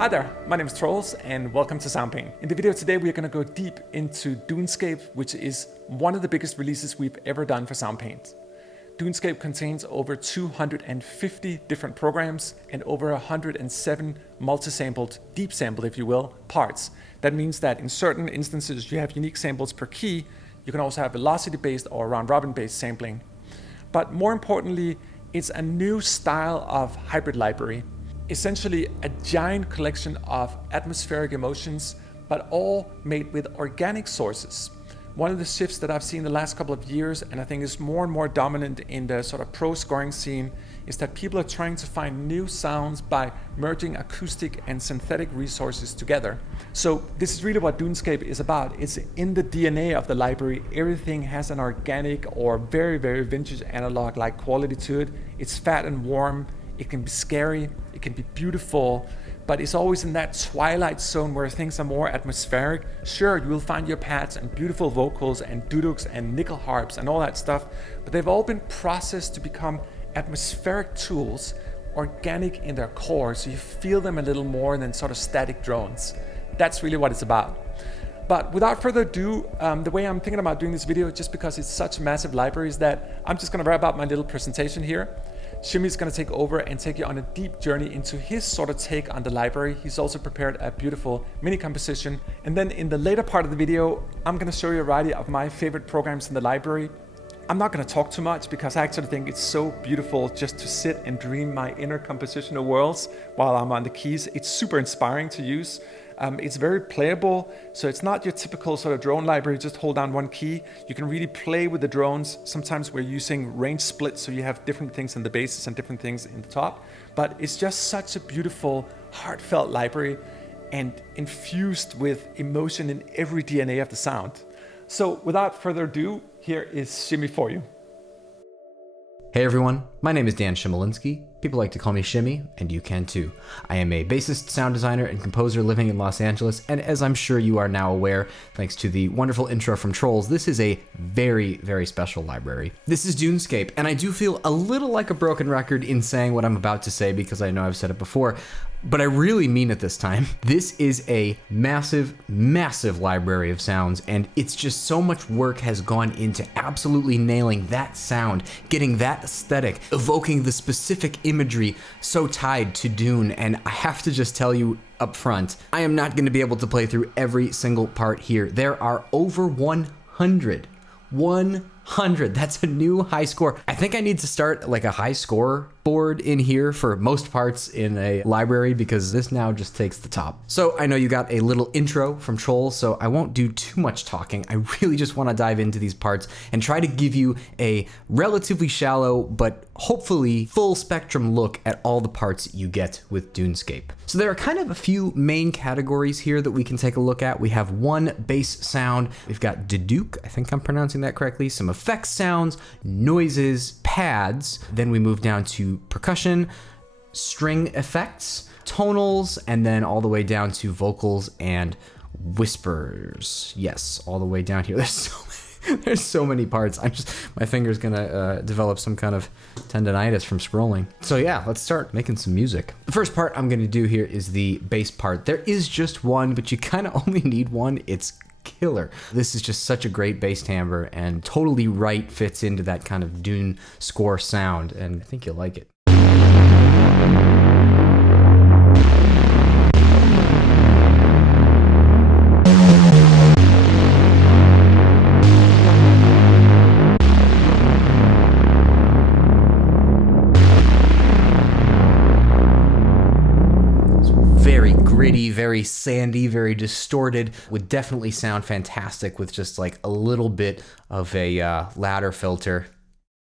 Hi there, my name is Troels and welcome to Soundpaint. In the video today we're going to go deep into Dunescape, which is one of the biggest releases we've ever done for Soundpaint. Dunescape contains over 250 different programs and over 107 multi-sampled, deep sampled if you will, parts. That means that in certain instances you have unique samples per key. You can also have velocity-based or round-robin based sampling. But more importantly, it's a new style of hybrid library. Essentially a giant collection of atmospheric emotions, but all made with organic sources. One of the shifts that I've seen the last couple of years, and I think is more and more dominant in the sort of pro scoring scene, is that people are trying to find new sounds by merging acoustic and synthetic resources together. So this is really what Dunescape is about. It's in the DNA of the library. Everything has an organic or very, very vintage analog-like quality to it. It's fat and warm. It can be scary, it can be beautiful, but it's always in that twilight zone where things are more atmospheric. Sure, you will find your pads and beautiful vocals and Duduks and nickel harps and all that stuff, but they've all been processed to become atmospheric tools, organic in their core, so you feel them a little more than sort of static drones. That's really what it's about. But without further ado, the way I'm thinking about doing this video, just because it's such a massive library, is that I'm just gonna wrap up my little presentation here. Chimy is going to take over and take you on a deep journey into his sort of take on the library. He's also prepared a beautiful mini composition. And then in the later part of the video, I'm going to show you a variety of my favorite programs in the library. I'm not going to talk too much because I actually think it's so beautiful just to sit and dream my inner compositional worlds while I'm on the keys. It's super inspiring to use. It's very playable, so it's not your typical sort of drone library, just hold down one key. You can really play with the drones. Sometimes we're using range splits, so you have different things in the basses and different things in the top. But it's just such a beautiful, heartfelt library and infused with emotion in every DNA of the sound. So without further ado, here is Chimy for you. Hey everyone, my name is Dan Shimolinski. People like to call me Chimy, and you can too. I am a bassist, sound designer, and composer living in Los Angeles, and as I'm sure you are now aware, thanks to the wonderful intro from Troels, this is a very, very special library. This is Dunescape, and I do feel a little like a broken record in saying what I'm about to say because I know I've said it before, but I really mean it this time. This is a massive, massive library of sounds, and it's just so much work has gone into absolutely nailing that sound, getting that aesthetic, evoking the specific imagery so tied to Dune, and I have to just tell you up front, I am not going to be able to play through every single part here. There are over 100. 100. That's a new high score. I think I need to start like a high score board in here for most parts in a library because this now just takes the top. So I know you got a little intro from Troels, so I won't do too much talking. I really just want to dive into these parts and try to give you a relatively shallow but hopefully full spectrum look at all the parts you get with Dunescape. So there are kind of a few main categories here that we can take a look at. We have one bass sound. We've got Duduks, I think I'm pronouncing that correctly, some effects sounds, noises, pads. Then we move down to percussion, string effects, tonals, and then all the way down to vocals and whispers. Yes, all the way down here. There's so many parts. My finger's gonna develop some kind of tendonitis from scrolling. So yeah, let's start making some music. The first part I'm gonna do here is the bass part. There is just one, but you kind of only need one. It's killer. This is just such a great bass timbre and totally right fits into that kind of Dune score sound, and I think you'll like it. Very sandy, very distorted, would definitely sound fantastic with just like a little bit of a ladder filter.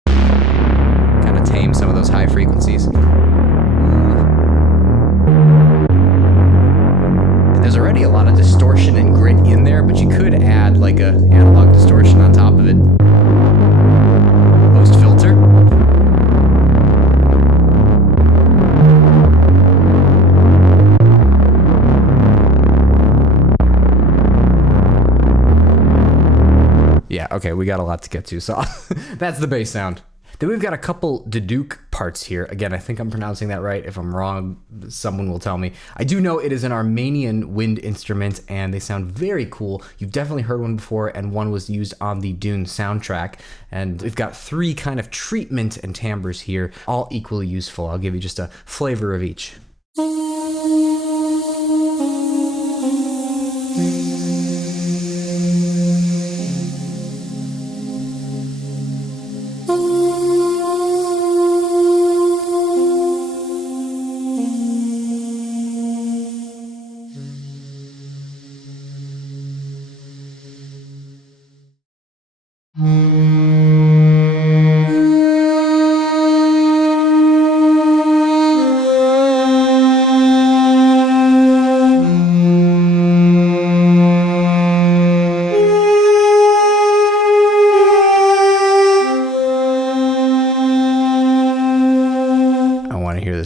Kind of tame some of those high frequencies. And there's already a lot of distortion and grit in there, but you could add like a analog distortion on top of it. Post filter. Yeah, okay, we got a lot to get to, so that's the bass sound. Then we've got a couple Duduk parts here. Again, I think I'm pronouncing that right. If I'm wrong, someone will tell me. I do know it is an Armenian wind instrument, and they sound very cool. You've definitely heard one before, and one was used on the Dune soundtrack. And we've got 3 kind of treatment and timbres here, all equally useful. I'll give you just a flavor of each.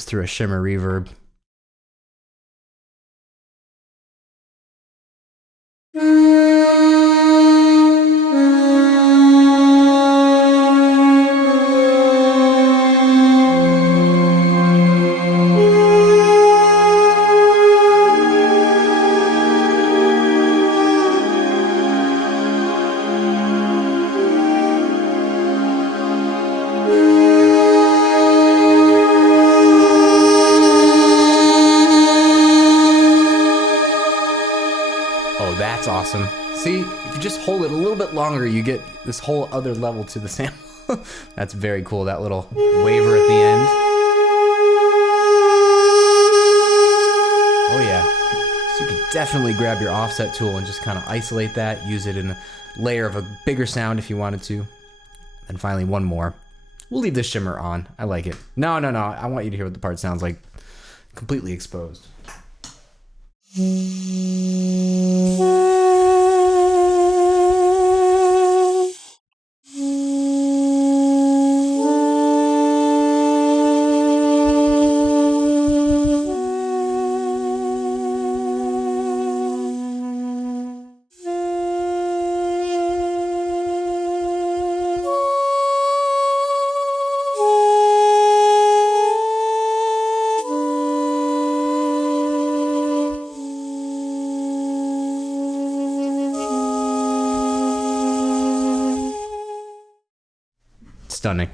Through a shimmer reverb. That's awesome. See, if you just hold it a little bit longer, you get this whole other level to the sample. That's very cool, that little waver at the end. Oh yeah. So you can definitely grab your offset tool and just kind of isolate that, use it in a layer of a bigger sound if you wanted to. And finally, one more. We'll leave this shimmer on. I like it. No. I want you to hear what the part sounds like completely exposed. Stunning.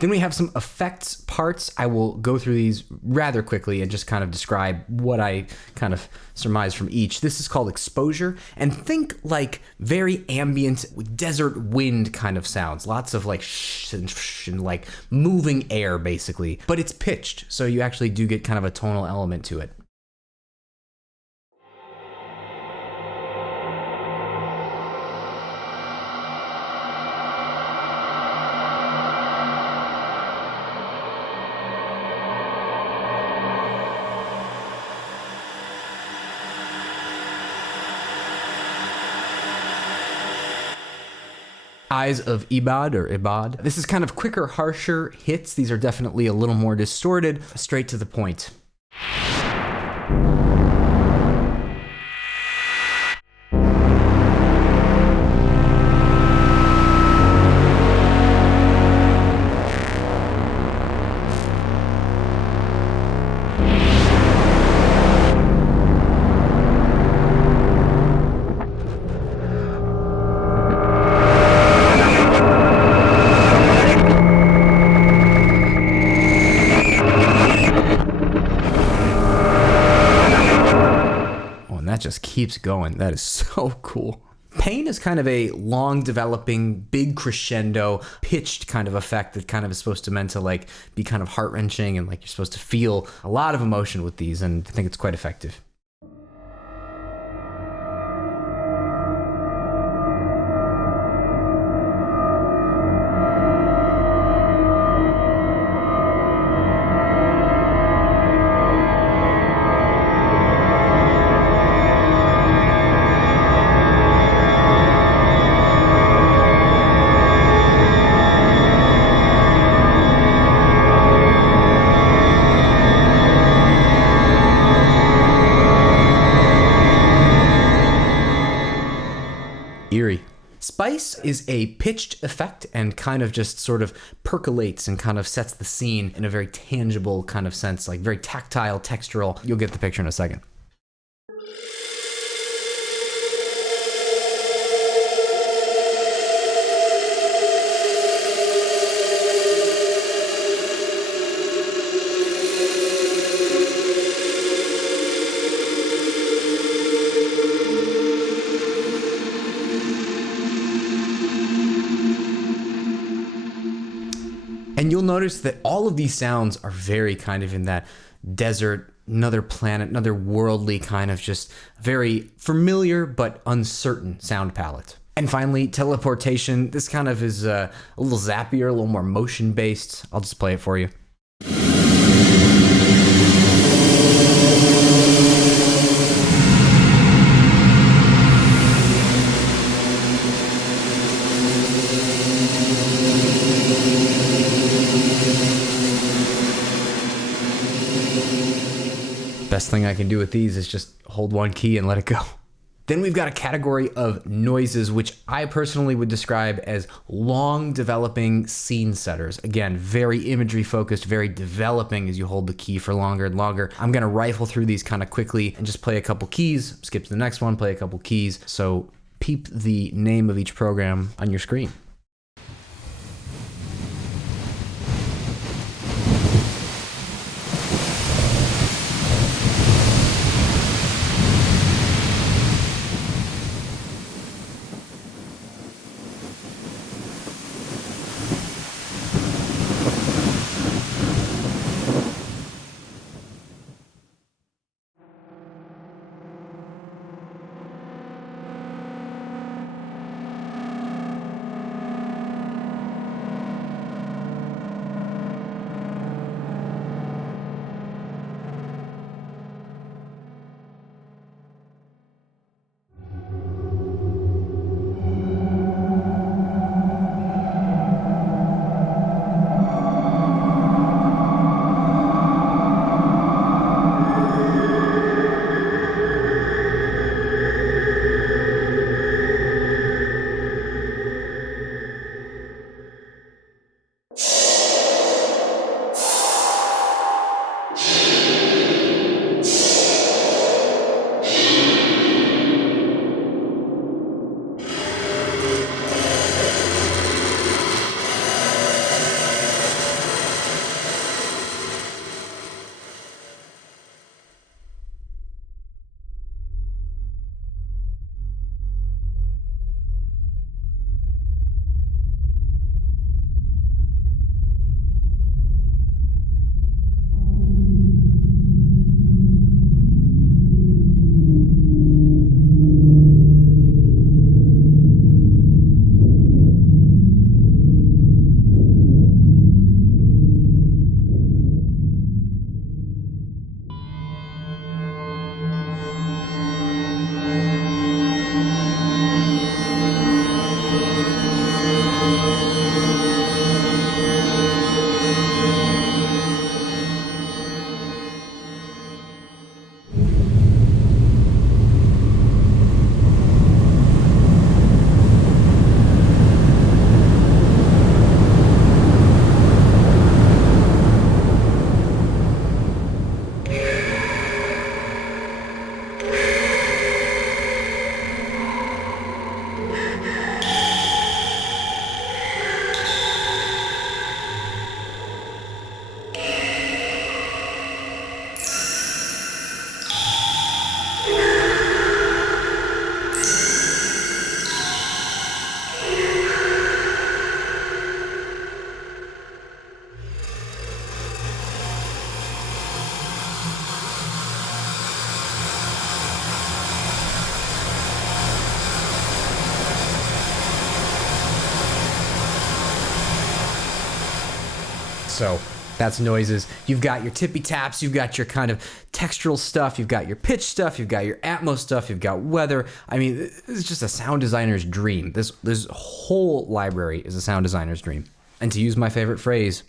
Then we have some effects parts. I will go through these rather quickly and just kind of describe what I kind of surmise from each. This is called exposure, and think like very ambient desert wind kind of sounds. Lots of like shh and like moving air basically, but it's pitched, so you actually do get kind of a tonal element to it. Eyes of Ibad or Ibad. This is kind of quicker, harsher hits. These are definitely a little more distorted, straight to the point. Just keeps going. That is so cool. Pain is kind of a long developing, big crescendo, pitched kind of effect that kind of is supposed to meant to like be kind of heart wrenching and like you're supposed to feel a lot of emotion with these, and I think it's quite effective. Eerie. Spice is a pitched effect and kind of just sort of percolates and kind of sets the scene in a very tangible kind of sense, like very tactile, textural. You'll get the picture in a second. And you'll notice that all of these sounds are very kind of in that desert, another planet, another worldly kind of just very familiar but uncertain sound palette. And finally, teleportation. This kind of is a little zappier, a little more motion based. I'll just play it for you. Best thing I can do with these is just hold one key and let it go. Then we've got a category of noises, which I personally would describe as long developing scene setters. Again, very imagery focused, very developing as you hold the key for longer and longer. I'm gonna rifle through these kind of quickly and just play a couple keys, skip to the next one, play a couple keys. So peep the name of each program on your screen. So that's noises. You've got your tippy taps, you've got your kind of textural stuff, you've got your pitch stuff, you've got your Atmos stuff, you've got weather. I mean, it's just a sound designer's dream. This whole library is a sound designer's dream. And to use my favorite phrase,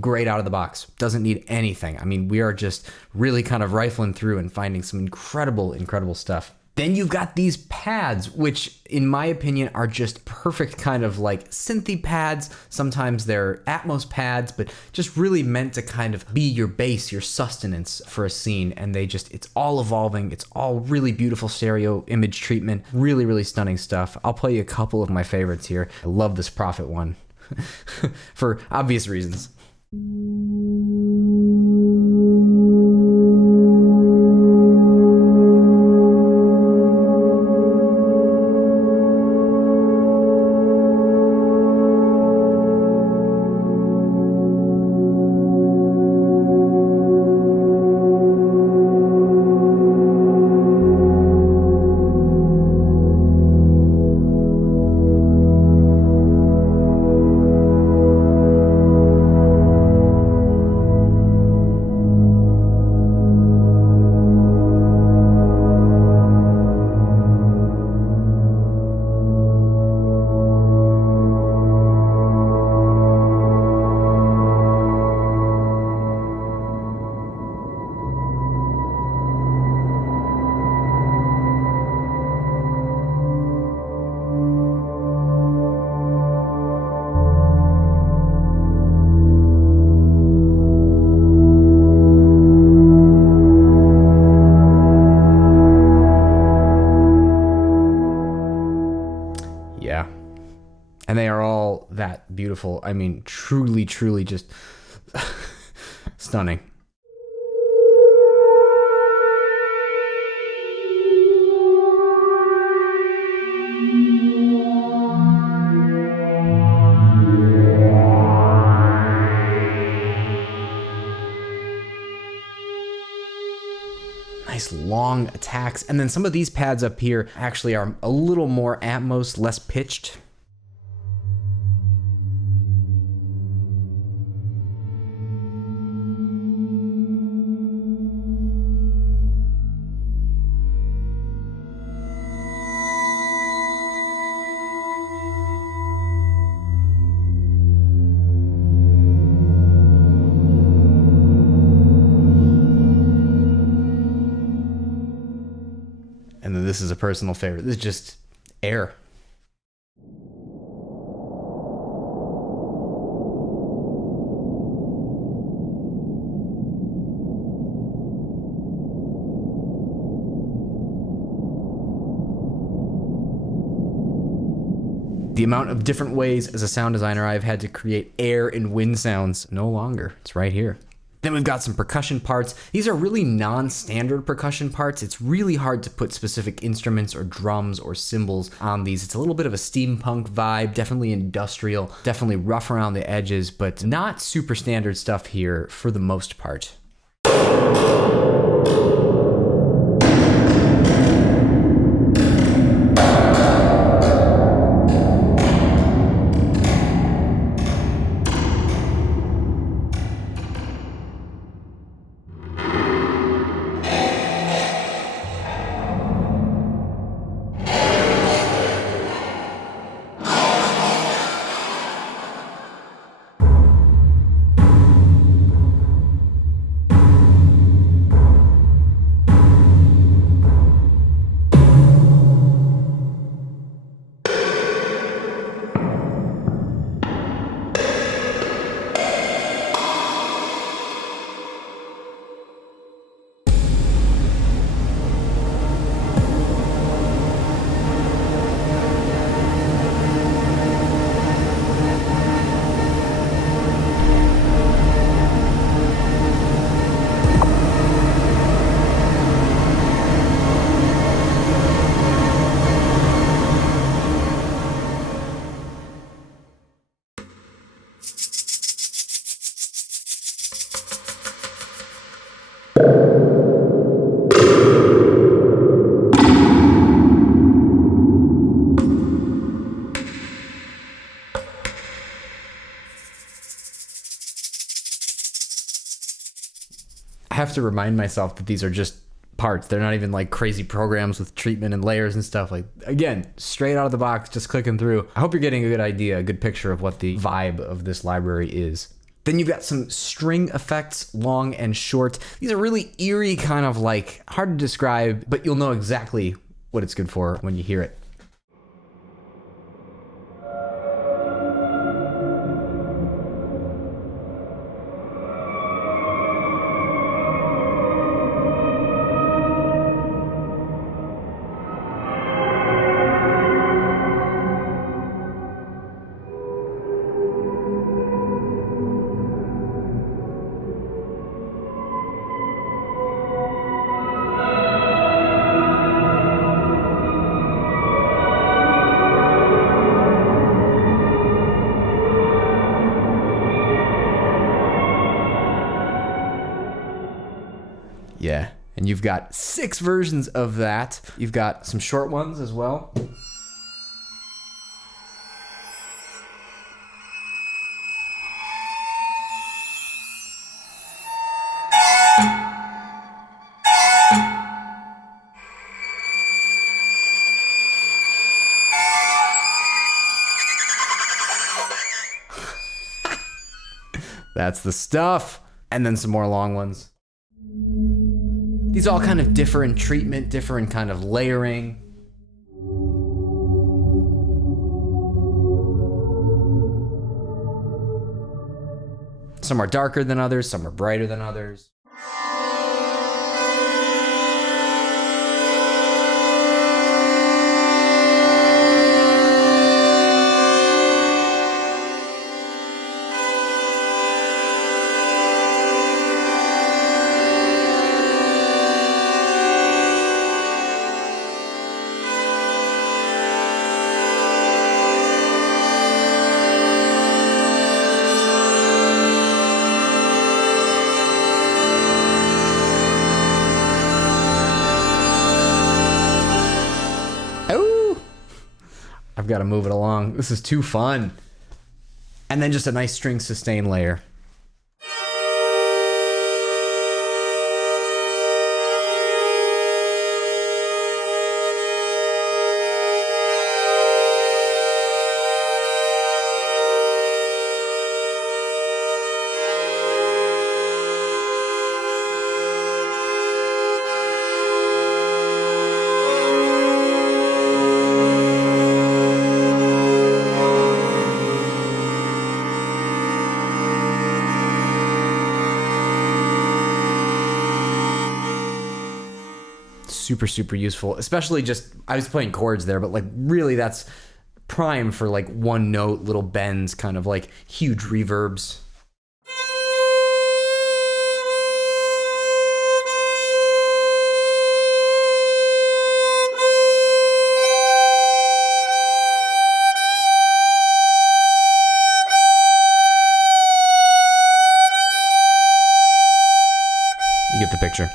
great out of the box. Doesn't need anything. I mean, we are just really kind of rifling through and finding some incredible, incredible stuff. Then you've got these pads, which in my opinion are just perfect kind of like synthy pads. Sometimes they're Atmos pads, but just really meant to kind of be your base, your sustenance for a scene. And it's all evolving. It's all really beautiful stereo image treatment. Really, really stunning stuff. I'll play you a couple of my favorites here. I love this Prophet one for obvious reasons. And they are all that beautiful. I mean, truly, truly just stunning. Nice long attacks. And then some of these pads up here actually are a little more Atmos, less pitched. And then this is a personal favorite. This is just air. The amount of different ways as a sound designer I've had to create air and wind sounds, no longer. It's right here. Then we've got some percussion parts. These are really non-standard percussion parts. It's really hard to put specific instruments or drums or cymbals on these. It's a little bit of a steampunk vibe, definitely industrial, definitely rough around the edges, but not super standard stuff here for the most part. I have to remind myself that these are just parts. They're not even like crazy programs with treatment and layers and stuff. Like, again, straight out of the box, just clicking through. I hope you're getting a good idea, a good picture of what the vibe of this library is. Then you've got some string effects, long and short. These are really eerie, kind of like hard to describe, but you'll know exactly what it's good for when you hear it. Yeah, and you've got 6 versions of that. You've got some short ones as well. That's the stuff. And then some more long ones. These all kind of differ in treatment, differ in kind of layering. Some are darker than others, some are brighter than others. I've got to move it along. This is too fun. And then just a nice string sustain layer. Super useful, especially just, I was playing chords there, but like really that's prime for like one note, little bends, kind of like huge reverbs. You get the picture.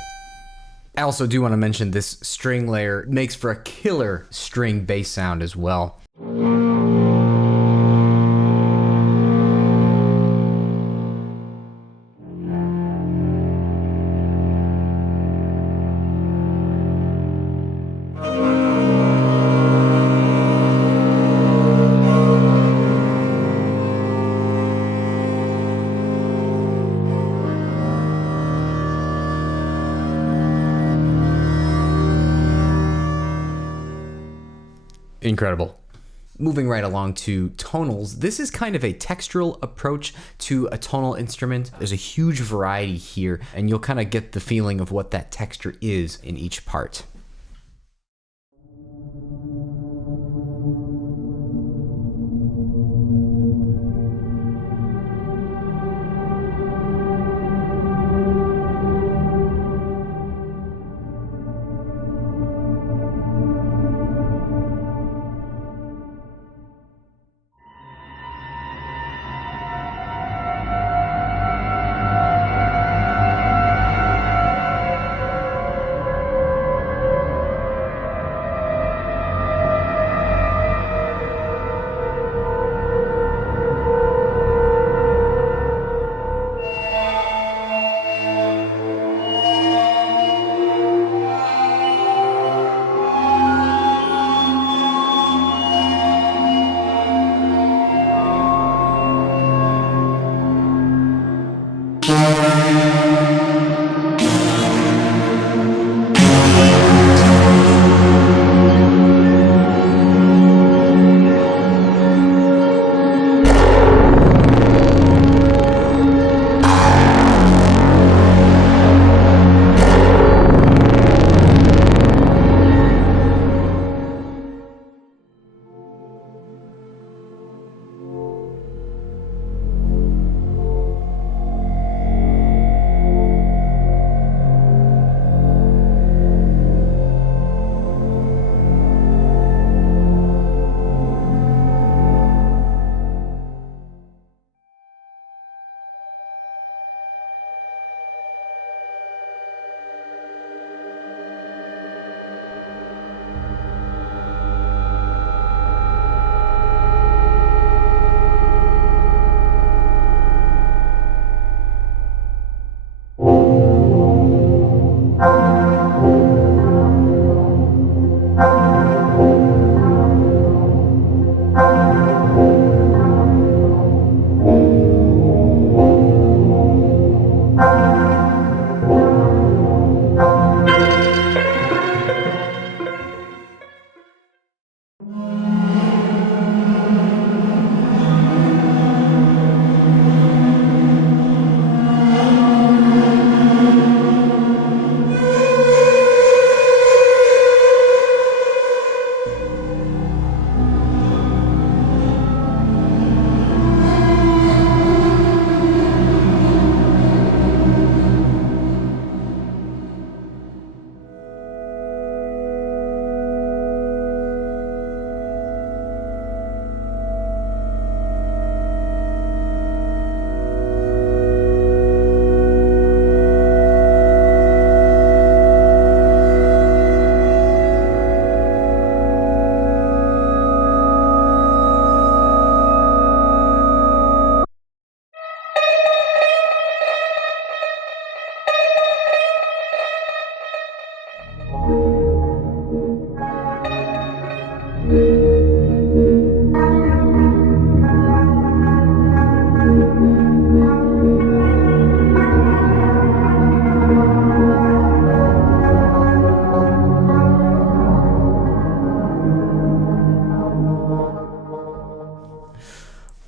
I also do want to mention this string layer makes for a killer string bass sound as well. Incredible. Moving right along to tonals, this is kind of a textural approach to a tonal instrument. There's a huge variety here, and you'll kind of get the feeling of what that texture is in each part.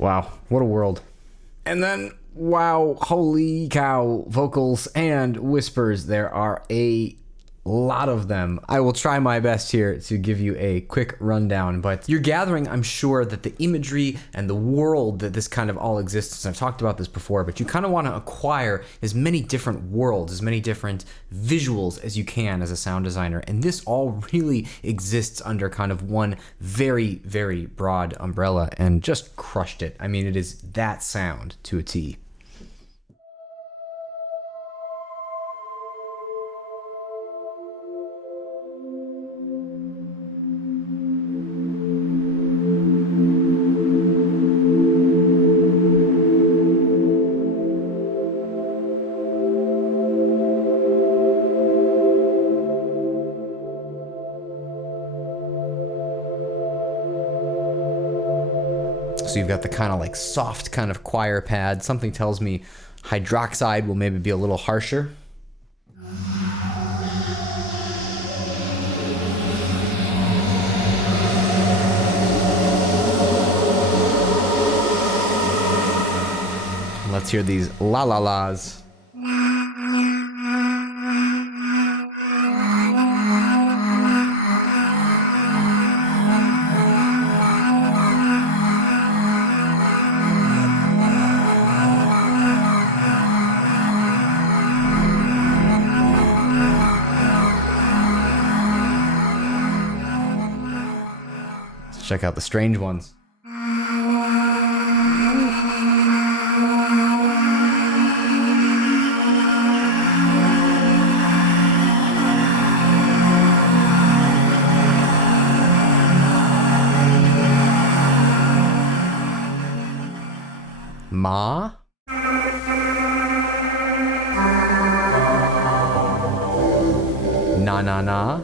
Wow, what a world. And then, wow, holy cow, vocals and whispers. There are a lot of them. I will try my best here to give you a quick rundown, but you're gathering, I'm sure, that the imagery and the world that this kind of all exists, and I've talked about this before, but you kind of want to acquire as many different worlds, as many different visuals as you can as a sound designer, and this all really exists under kind of one very, very broad umbrella, and just crushed it. I mean, it is that sound to a T. So you've got the kind of like soft kind of choir pad. Something tells me hydroxide will maybe be a little harsher. Let's hear these la la las. Check out the strange ones. Ma? Na na na?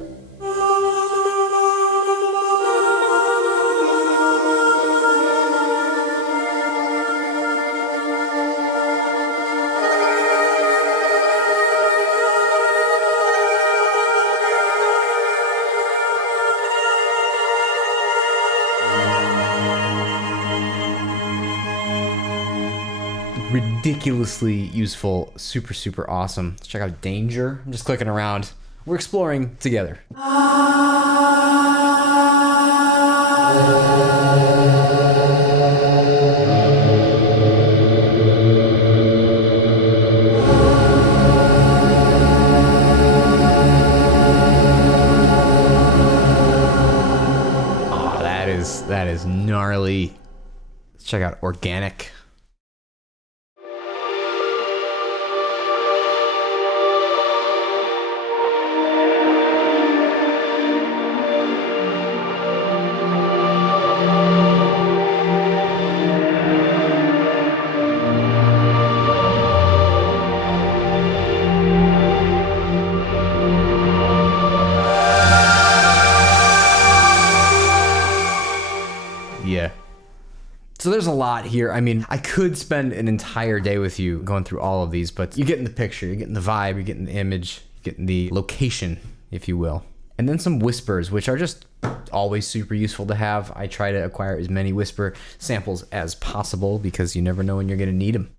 Ridiculously useful, super, super awesome. Let's check out Danger. I'm just clicking around. We're exploring together. Oh, that is gnarly. Let's check out Organic. Yeah. So there's a lot here. I mean, I could spend an entire day with you going through all of these, but you're getting the picture, you're getting the vibe, you're getting the image, you're getting the location, if you will. And then some whispers, which are just always super useful to have. I try to acquire as many whisper samples as possible because you never know when you're going to need them.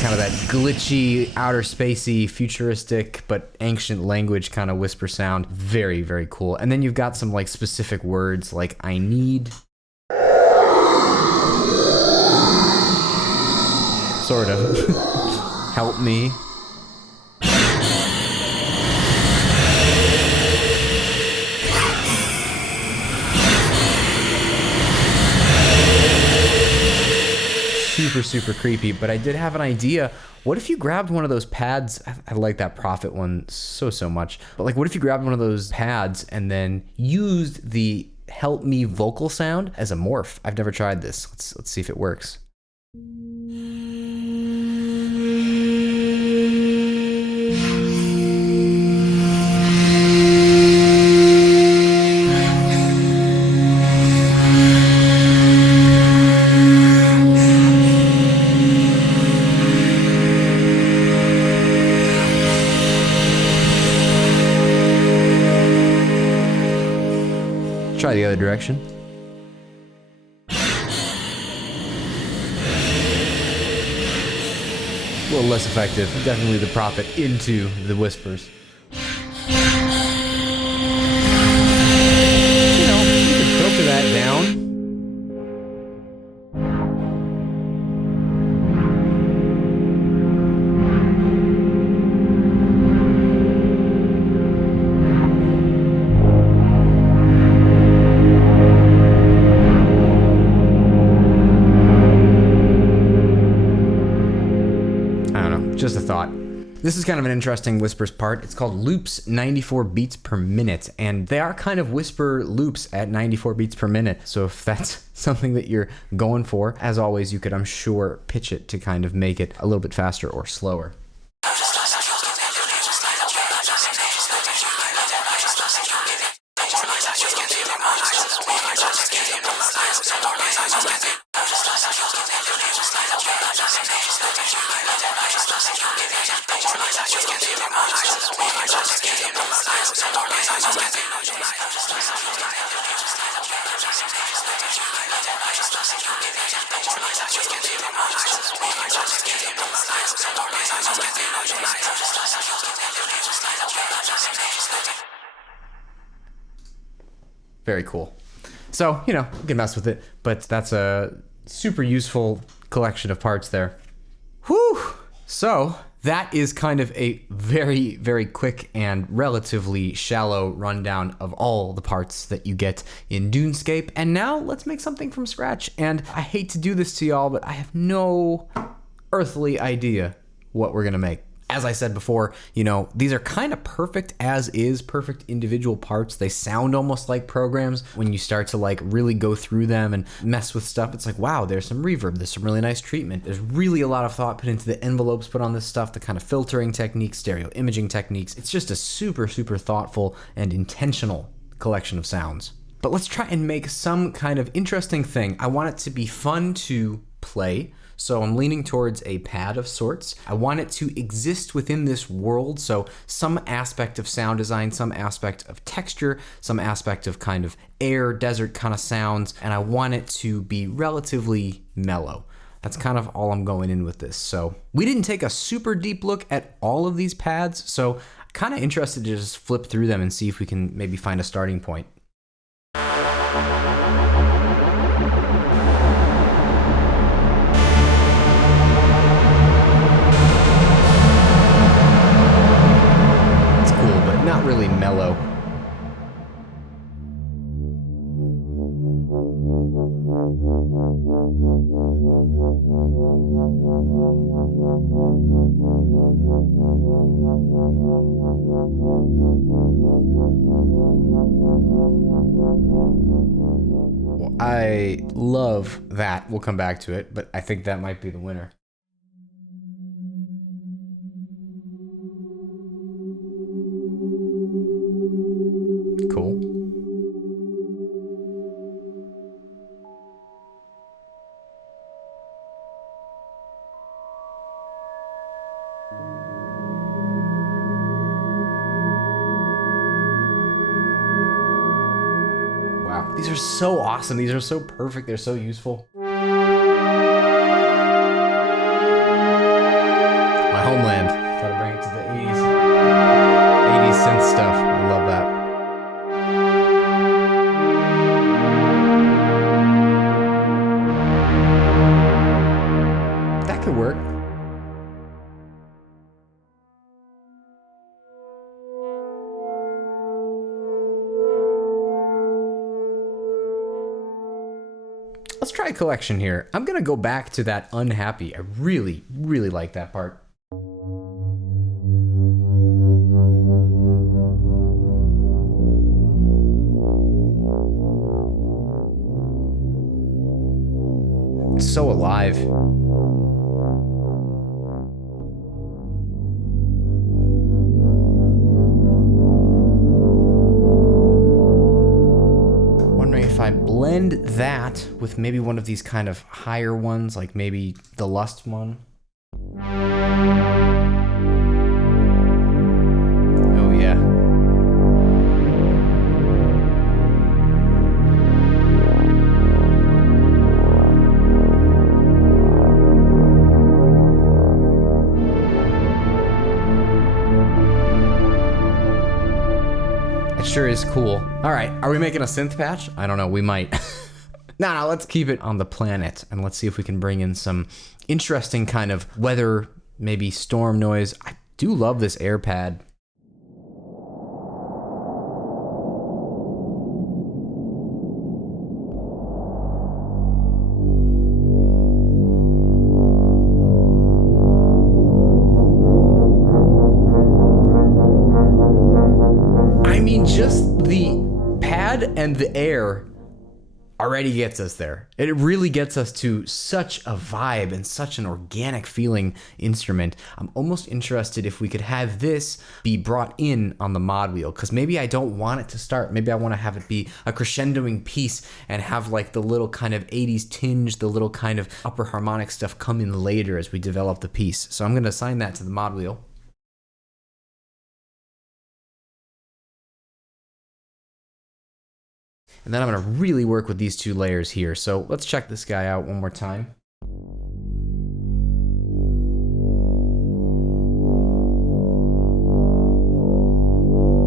Kind of that glitchy, outer spacey, futuristic, but ancient language kind of whisper sound. Very, very cool. And then you've got some like specific words like I need. Sort of. Help me. Super, super creepy, but I did have an idea. What if you grabbed one of those pads? I like that Prophet one so much. But like, what if you grabbed one of those pads and then used the help me vocal sound as a morph? I've never tried this. Let's see if it works. other direction. A little less effective. Definitely the profit into the whispers. You can filter that down. Just a thought. This is kind of an interesting whispers part. It's called loops 94 beats per minute, and they are kind of whisper loops at 94 beats per minute. So if that's something that you're going for, as always, you could, I'm sure, pitch it to kind of make it a little bit faster or slower. Very cool. So, you can mess with it, but that's a super useful collection of parts there. Whew! So, that is kind of a very, very quick and relatively shallow rundown of all the parts that you get in Dunescape. And now let's make something from scratch. And I hate to do this to y'all, but I have no earthly idea what we're gonna make. As I said before, these are kind of perfect as is, perfect individual parts. They sound almost like programs. When you start to really go through them and mess with stuff, it's like, wow, there's some reverb, there's some really nice treatment. There's really a lot of thought put into the envelopes put on this stuff, the kind of filtering techniques, stereo imaging techniques. It's just a super, super thoughtful and intentional collection of sounds. But let's try and make some kind of interesting thing. I want it to be fun to play. So I'm leaning towards a pad of sorts. I want it to exist within this world, so some aspect of sound design, some aspect of texture, some aspect of kind of air, desert kind of sounds, and I want it to be relatively mellow. That's kind of all I'm going in with this. So we didn't take a super deep look at all of these pads, so I'm kind of interested to just flip through them and see if we can maybe find a starting point. Not really mellow. Well, I love that. We'll come back to it, but I think that might be the winner. Cool. Wow, these are so awesome. These are so perfect. They're so useful. My homeland. Gotta bring it to the 80s. 80s synth stuff. I love that. That could work. Let's try a collection here. I'm gonna go back to that unhappy. I really, really like that part. It's so alive. Wondering if I blend that with maybe one of these kind of higher ones, like maybe the Lust one. Oh yeah. sure is cool. All right, are we making a synth patch? I don't know, we might. No, let's keep it on the planet and let's see if we can bring in some interesting kind of weather, maybe storm noise. I do love this air pad. Just the pad and the air already gets us there. It really gets us to such a vibe and such an organic feeling instrument. I'm almost interested if we could have this be brought in on the mod wheel, because maybe I don't want it to start. Maybe I want to have it be a crescendoing piece and have like the little kind of 80s tinge, the little kind of upper harmonic stuff come in later as we develop the piece. So I'm going to assign that to the mod wheel. And then I'm gonna really work with these two layers here. So let's check this guy out one more time.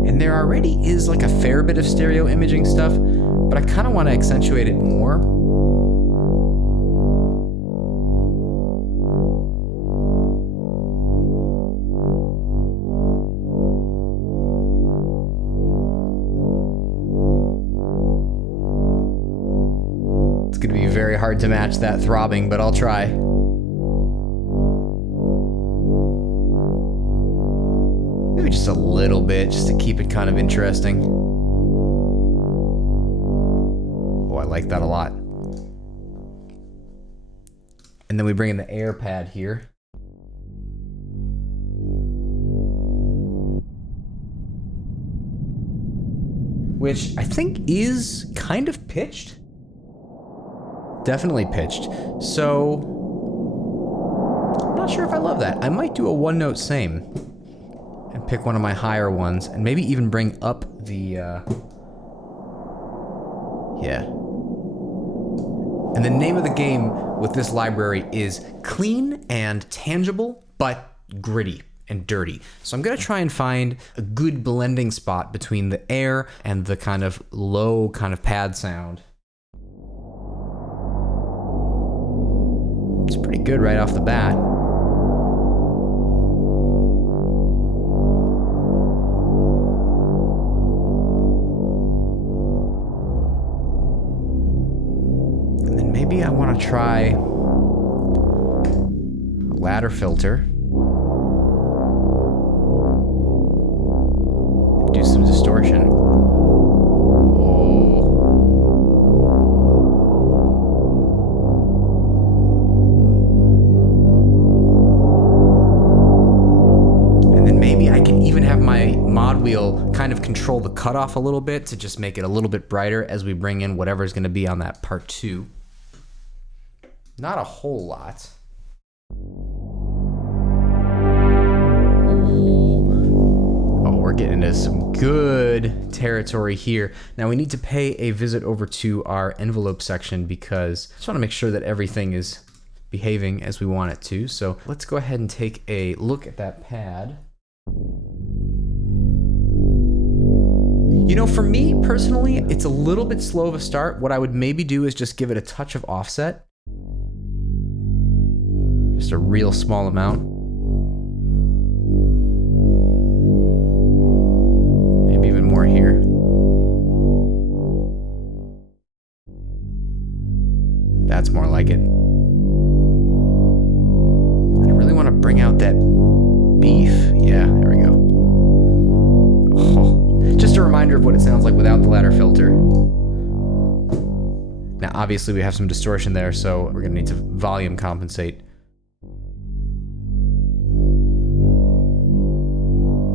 And there already is like a fair bit of stereo imaging stuff, but I kind of want to accentuate it more. Gonna be very hard to match that throbbing, but I'll try. Maybe just a little bit, just to keep it kind of interesting. Oh, I like that a lot. And then we bring in the air pad here. Which I think is kind of pitched. Definitely pitched. So, I'm not sure if I love that. I might do a one note same and pick one of my higher ones and maybe even bring up the, yeah. And the name of the game with this library is Clean and Tangible, but Gritty and Dirty. So I'm gonna try and find a good blending spot between the air and the kind of low kind of pad sound. It's pretty good right off the bat. And then maybe I want to try a ladder filter. And do some distortion. Wheel kind of control the cutoff a little bit to just make it a little bit brighter as we bring in whatever's going to be on that part 2. Not a whole lot. Oh, we're getting into some good territory here. Now we need to pay a visit over to our envelope section because I just want to make sure that everything is behaving as we want it to. So let's go ahead and take a look at that pad. You know, for me personally, it's a little bit slow of a start. What I would maybe do is just give it a touch of offset. Just a real small amount. Maybe even more here. That's more like it. I really want to bring out that beef. Yeah, there we go. Oh. Just a reminder of what it sounds like without the ladder filter. Now, obviously, we have some distortion there, so we're going to need to volume compensate.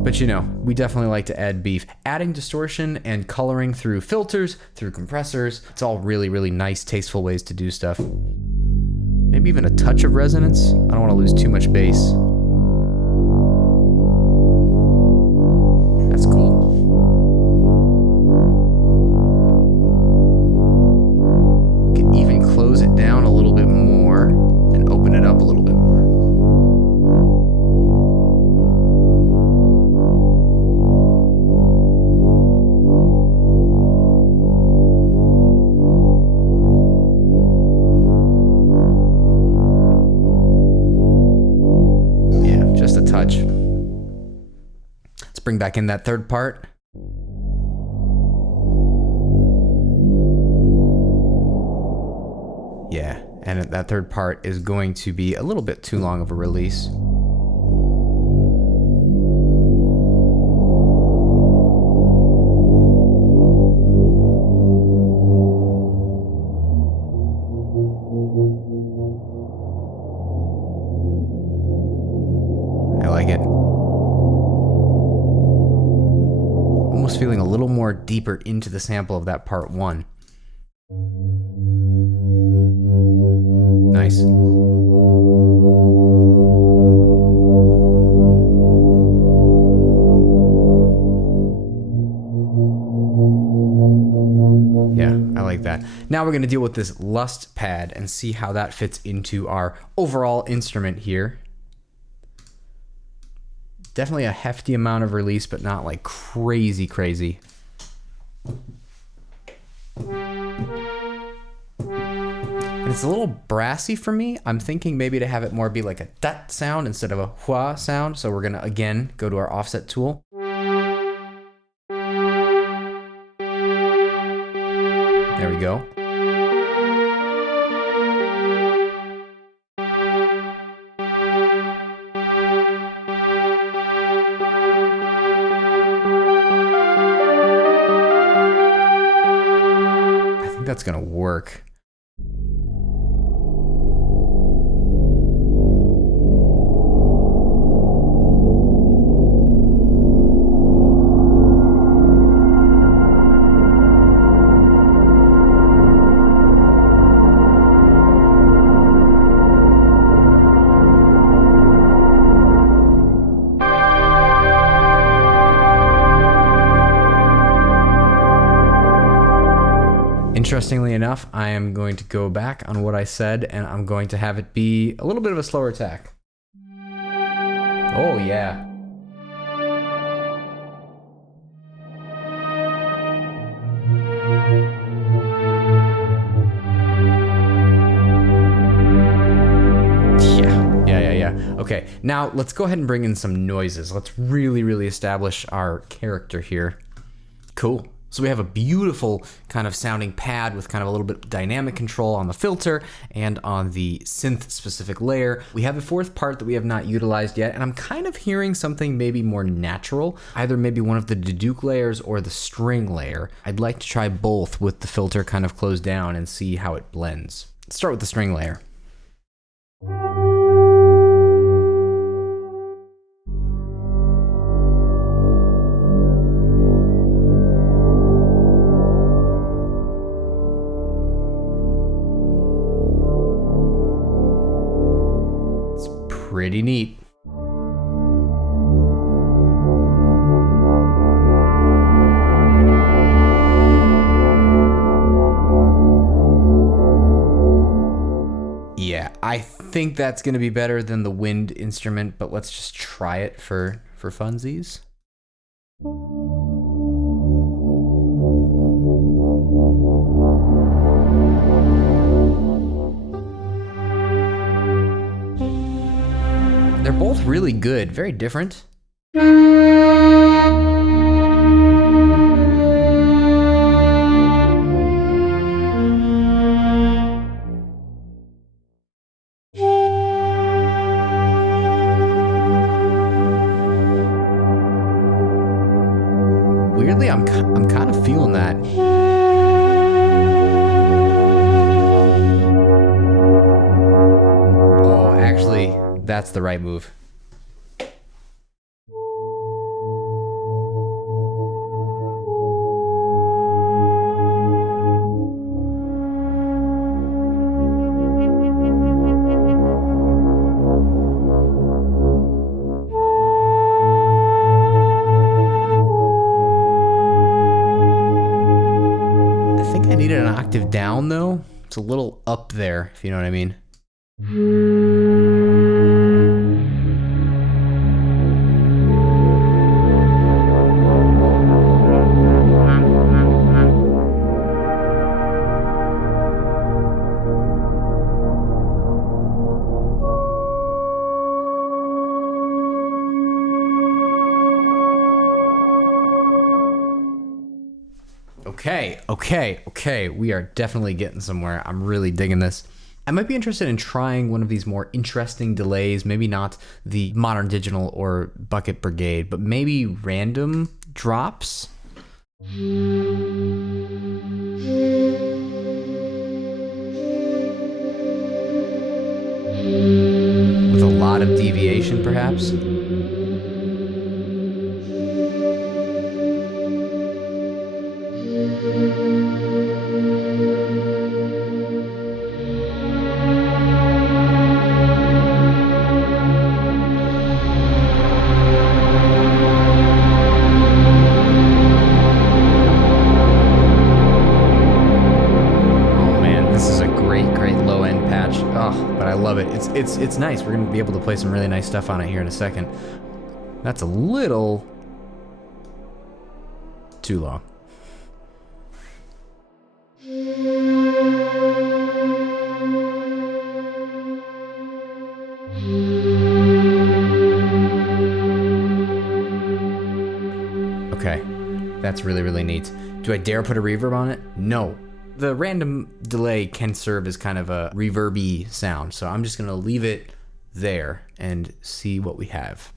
But you know, we definitely like to add beef. Adding distortion and coloring through filters, through compressors, it's all really, really nice, tasteful ways to do stuff. Maybe even a touch of resonance. I don't want to lose too much bass. That's cool. We can even close it down a little bit more and open it up a little bit more. bring back in that third part. Yeah, and that third part is going to be a little bit too long of a release. I like it. Almost feeling a little more deeper into the sample of that part 1. Nice. Yeah, I like that. Now we're going to deal with this lust pad and see how that fits into our overall instrument here. Definitely a hefty amount of release, but not like crazy. And it's a little brassy for me. I'm thinking maybe to have it more be like a dat sound instead of a hua sound. So we're gonna, again, go to our offset tool. There we go. I think that's gonna work. Interestingly enough, I am going to go back on what I said, and I'm going to have it be a little bit of a slower attack. Oh, yeah. Yeah. Okay, now let's go ahead and bring in some noises. Let's really establish our character here. Cool. So we have a beautiful kind of sounding pad with kind of a little bit of dynamic control on the filter and on the synth specific layer. We have the fourth part that we have not utilized yet, and I'm kind of hearing something maybe more natural, either maybe one of the Duduk layers or the string layer. I'd like to try both with the filter kind of closed down and see how it blends. Let's start with the string layer. Pretty neat. Yeah, I think that's going to be better than the wind instrument, but let's just try it for funsies. They're both really good, very different. Weirdly, I'm kind of feeling that. Oh, actually, that's the right move. Down though, it's a little up there, if you know what I mean. Okay. We are definitely getting somewhere. I'm really digging this. I might be interested in trying one of these more interesting delays, maybe not the Modern Digital or Bucket Brigade, but maybe random drops. With a lot of deviation, perhaps. It's nice. We're gonna be able to play some really nice stuff on it here in a second. That's a little too long. Okay, that's really, really neat. Do I dare put a reverb on it? No. The random delay can serve as kind of a reverby sound, so I'm just gonna leave it there and see what we have.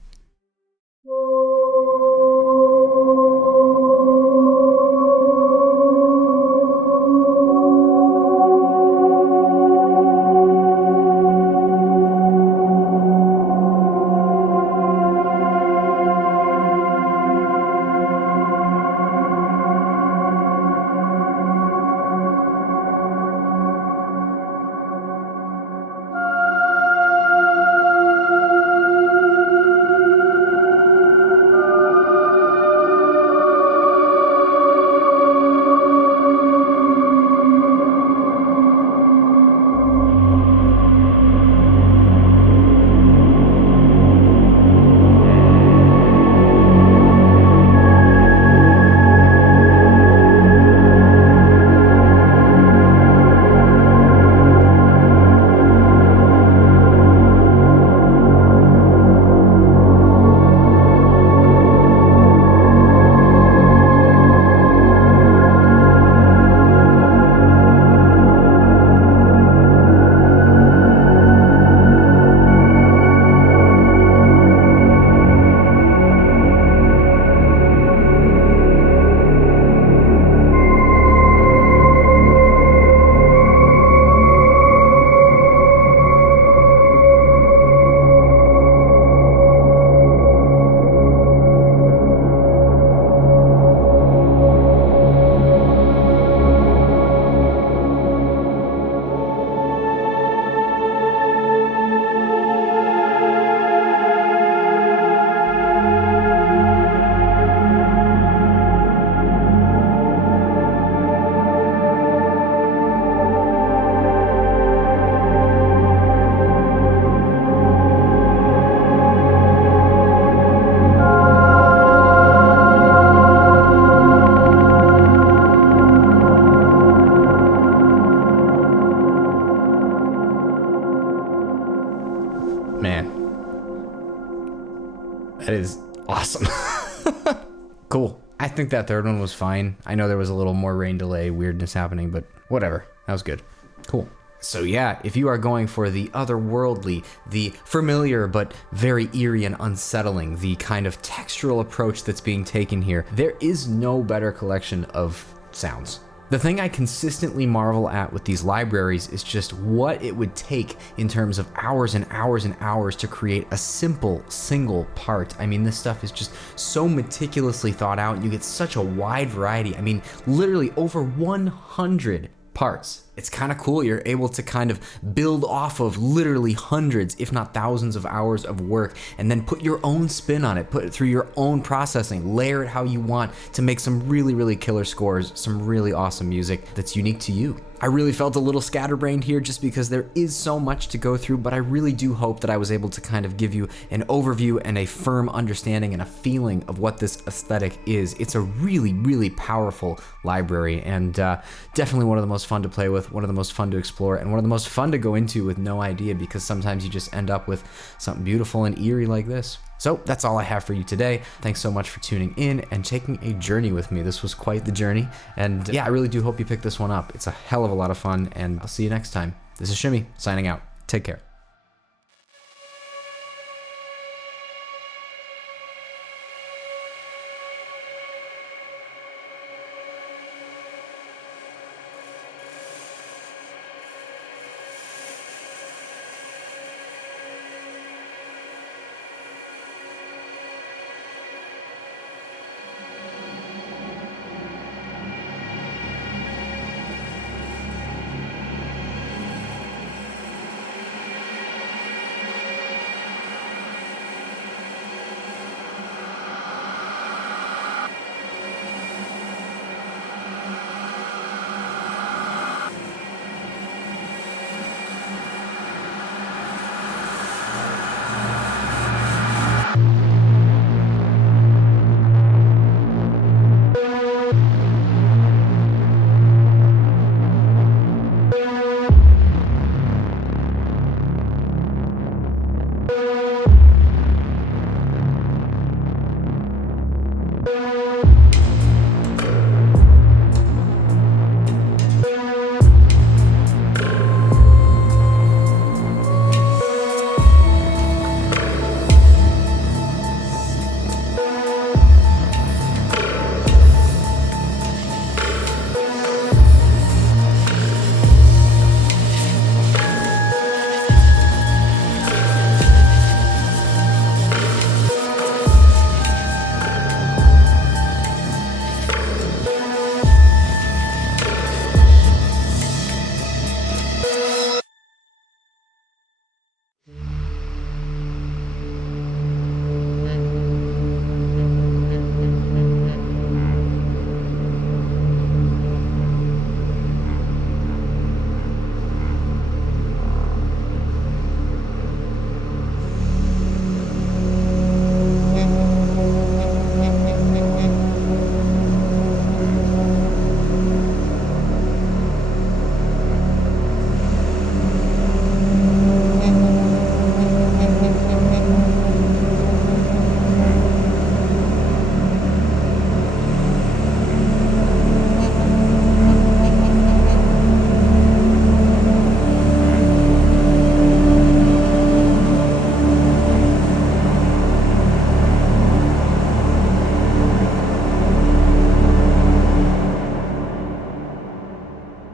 That is awesome. Cool. I think that third one was fine. I know there was a little more rain delay weirdness happening, but whatever. That was good. Cool. So yeah, if you are going for the otherworldly, the familiar but very eerie and unsettling, the kind of textural approach that's being taken here, there is no better collection of sounds. The thing I consistently marvel at with these libraries is just what it would take in terms of hours and hours and hours to create a simple single part. I mean, this stuff is just so meticulously thought out, and you get such a wide variety. I mean, literally over 100 parts. It's kind of cool. You're able to kind of build off of literally hundreds, if not thousands of hours of work, and then put your own spin on it, put it through your own processing, layer it how you want to make some really, really killer scores, some really awesome music that's unique to you. I really felt a little scatterbrained here just because there is so much to go through, but I really do hope that I was able to kind of give you an overview and a firm understanding and a feeling of what this aesthetic is. It's a really, really powerful library, and definitely one of the most fun to play with, creative, one of the most fun to explore, and one of the most fun to go into with no idea, because sometimes you just end up with something beautiful and eerie like this. So that's all I have for you today. Thanks so much for tuning in and taking a journey with me. This was quite the journey. And yeah, I really do hope you pick this one up. It's a hell of a lot of fun, and I'll see you next time. This is Chimy, signing out. Take care.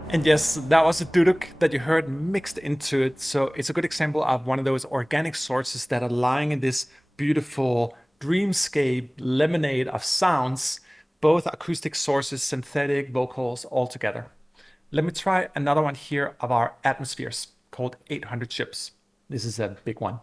And yes, that was a Duduk that you heard mixed into it. So it's a good example of one of those organic sources that are lying in this beautiful dreamscape lemonade of sounds, both acoustic sources, synthetic, vocals, all together. Let me try another one here of our atmospheres called 800 Ships. This is a big one.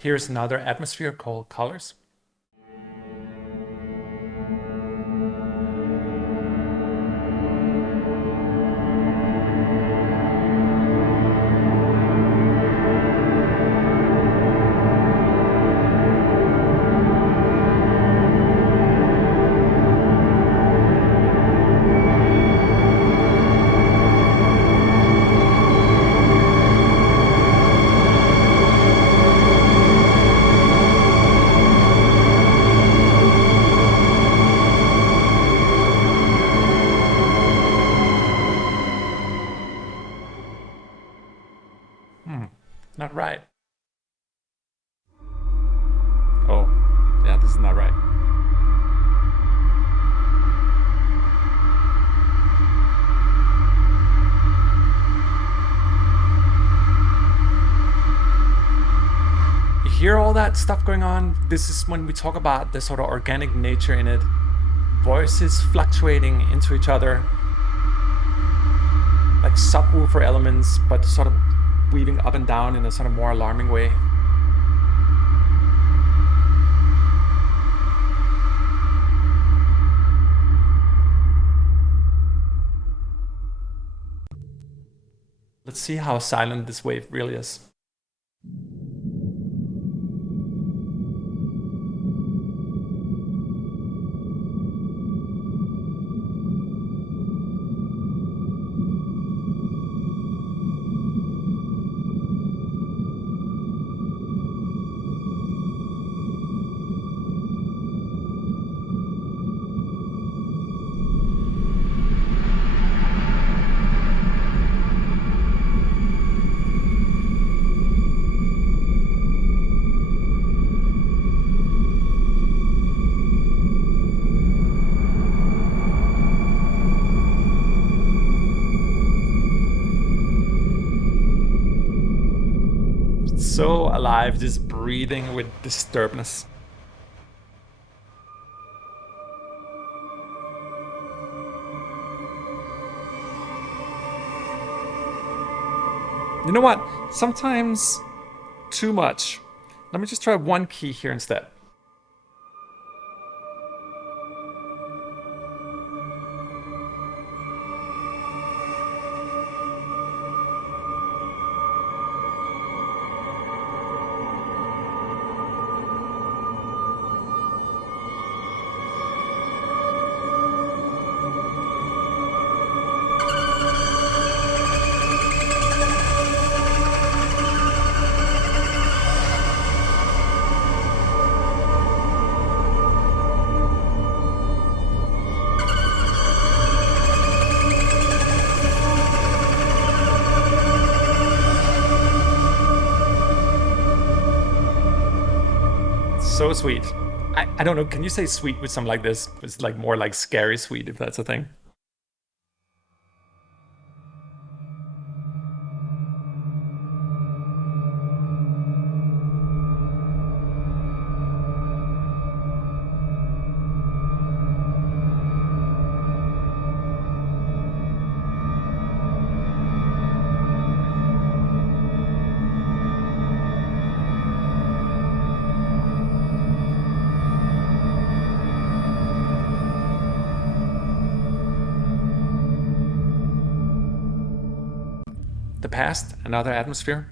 Here's another atmosphere called Colors. Not right. Oh, yeah, this is not right. all that stuff going on, this is when we talk about the sort of organic nature in it. Voices fluctuating into each other, like subwoofer elements, but sort of weaving up and down in a sort of more alarming way. Let's see how silent this wave really is. So alive, just breathing with disturbance. You know what? Sometimes too much. Let me just try one key here instead. So sweet. I don't know, can you say sweet with something like this? It's like more like scary sweet, if that's a thing. The past, another atmosphere.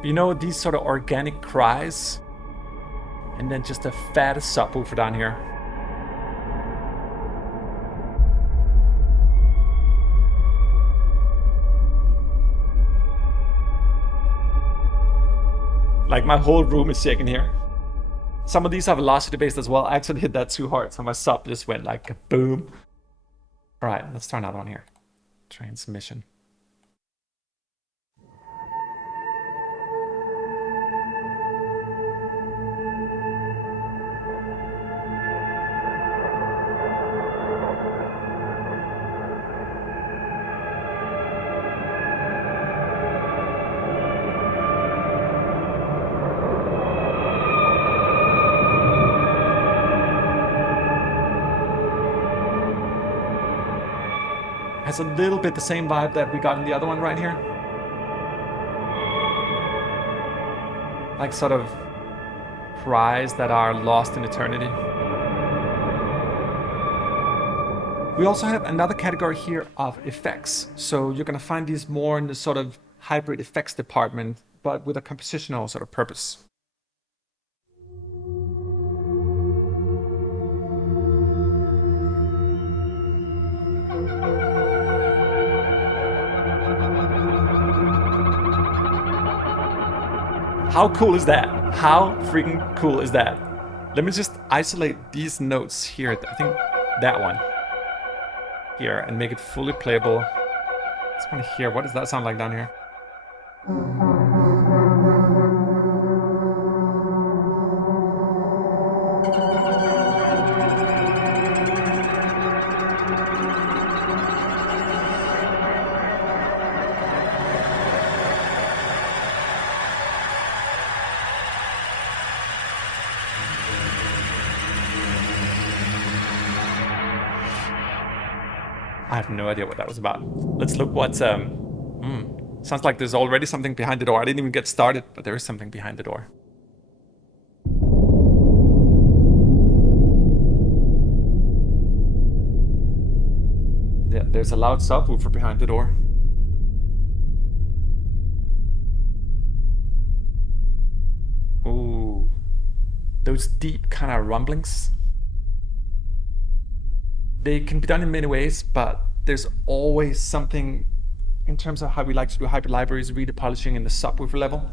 You know, these sort of organic cries, and then just a fat subwoofer down here. Like my whole room is shaking here. Some of these are velocity based as well. I actually hit that too hard, so my sub just went like boom. All right, let's try another one here. Transmission. Has a little bit the same vibe that we got in the other one right here. Like sort of cries that are lost in eternity. We also have another category here of effects. So you're gonna find these more in the sort of hybrid effects department, but with a compositional sort of purpose. How cool is that? How freaking cool is that? Let me just isolate these notes here. I think that one here, and make it fully playable. I just want to hear, what does that sound like down here? I have no idea what that was about. Let's look what's... Sounds like there's already something behind the door. I didn't even get started, but there is something behind the door. Yeah, there's a loud subwoofer behind the door. Ooh. Those deep kind of rumblings. They can be done in many ways, but there's always something in terms of how we like to do hybrid libraries, really polishing in the subwoofer level.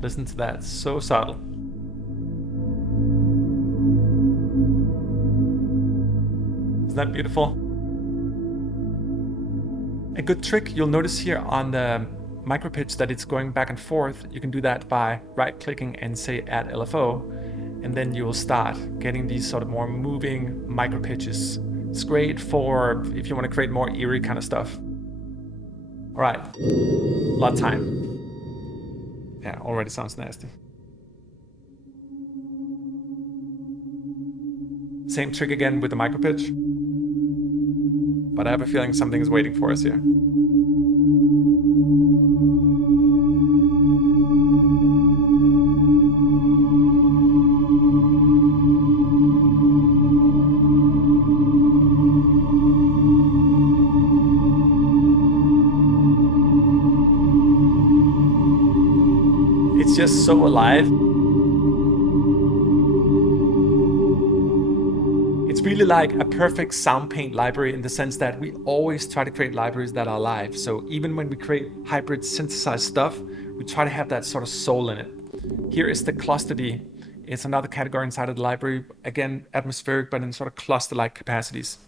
Listen to that, so subtle. Isn't that beautiful? A good trick you'll notice here on the micro pitch that it's going back and forth. You can do that by right clicking and say add LFO, and then you will start getting these sort of more moving micro pitches. It's great for if you want to create more eerie kind of stuff. All right, a lot of time. Yeah, already sounds nasty. Same trick again with the micro pitch. But I have a feeling something is waiting for us here. It's just so alive. It's really like a perfect Soundpaint library in the sense that we always try to create libraries that are alive. So even when we create hybrid synthesized stuff, we try to have that sort of soul in it. Here is the cluster D. It's another category inside of the library. Again, atmospheric, but in sort of cluster-like capacities.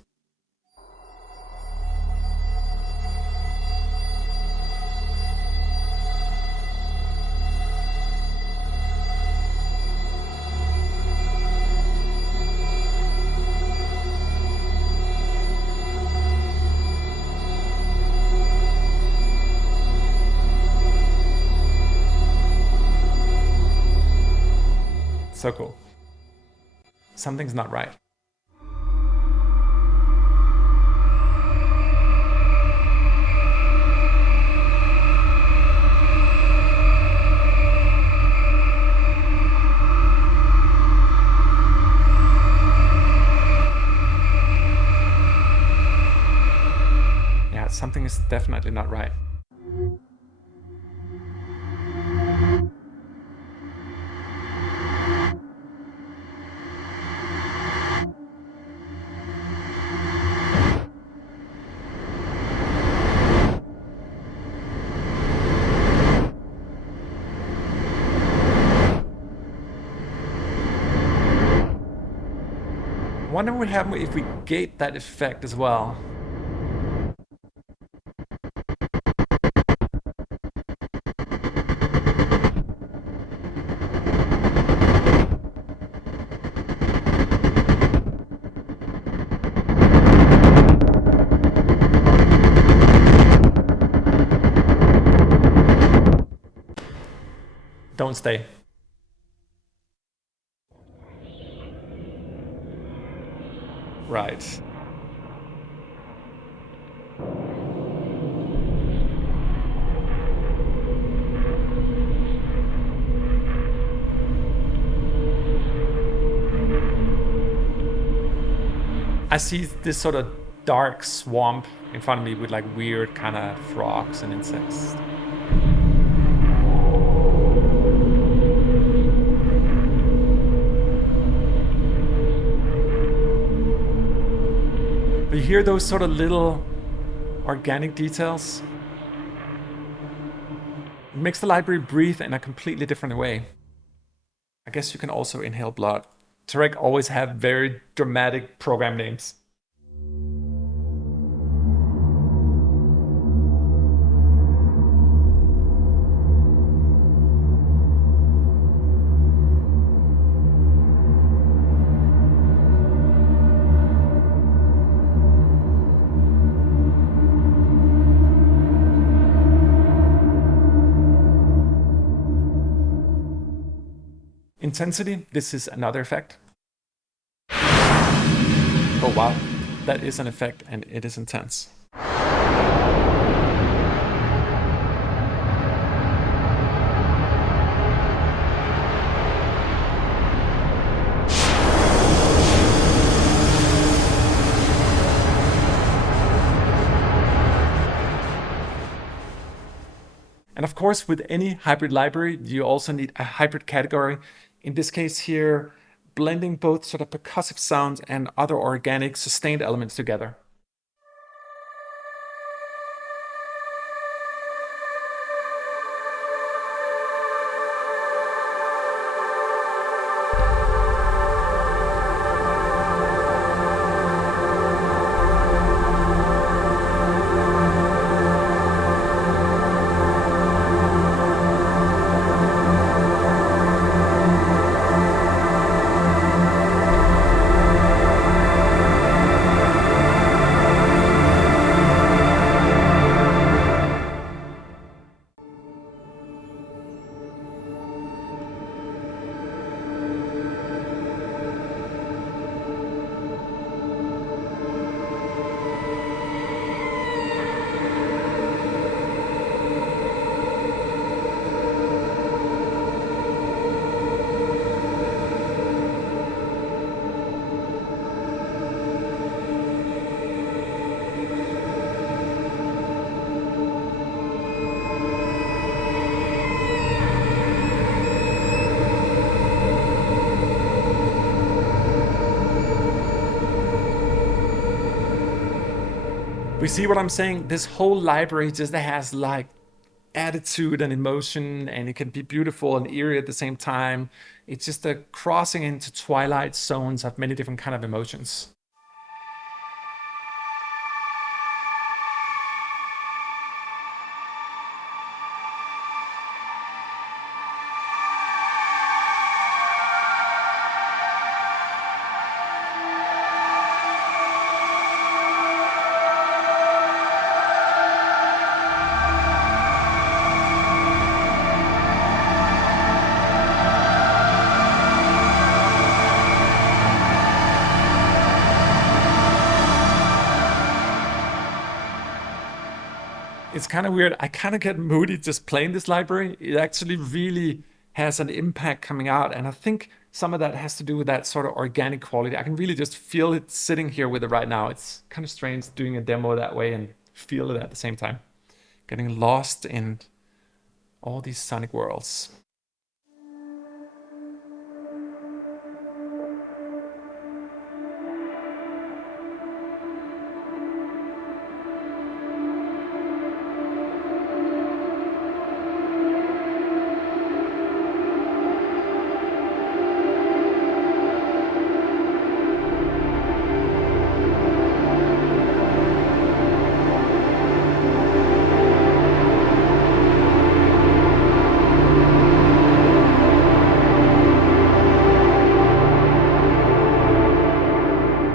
So cool. Something's not right. Yeah, something is definitely not right. I wonder what would happen if we gate that effect as well. Don't stay. Right. I see this sort of dark swamp in front of me with like weird kind of frogs and insects. hear those sort of little organic details? It makes the library breathe in a completely different way. I guess you can also inhale blood. Perc always have very dramatic program names. Intensity, this is another effect. Oh wow, that is an effect and it is intense. And of course, with any hybrid library, you also need a hybrid category. In this case here, blending both sort of percussive sounds and other organic sustained elements together. We see what I'm saying? This whole library just has like attitude and emotion, and it can be beautiful and eerie at the same time. It's just a crossing into twilight zones of many different kind of emotions. It's kind of weird. I kind of get moody just playing this library. It actually really has an impact coming out. And I think some of that has to do with that sort of organic quality. I can really just feel it sitting here with it right now. It's kind of strange doing a demo that way and feel it at the same time. Getting lost in all these sonic worlds.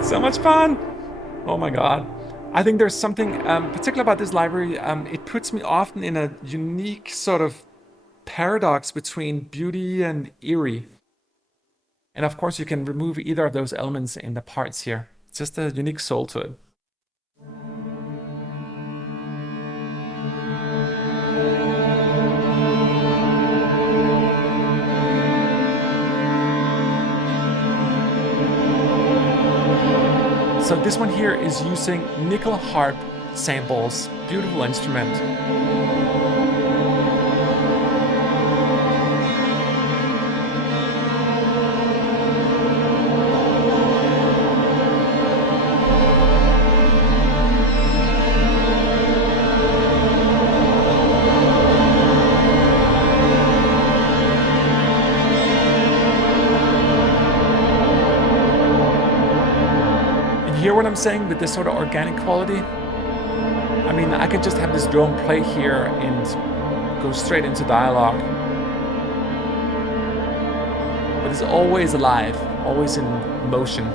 So much fun! Oh my god. I think there's something particular about this library. It puts me often in a unique sort of paradox between beauty and eerie. And of course you can remove either of those elements in the parts here. It's just a unique soul to it. So this one here is using nickel harp samples. Beautiful instrument. hear what I'm saying with this sort of organic quality? I mean, I could just have this drone play here and go straight into dialogue. But it's always alive, always in motion.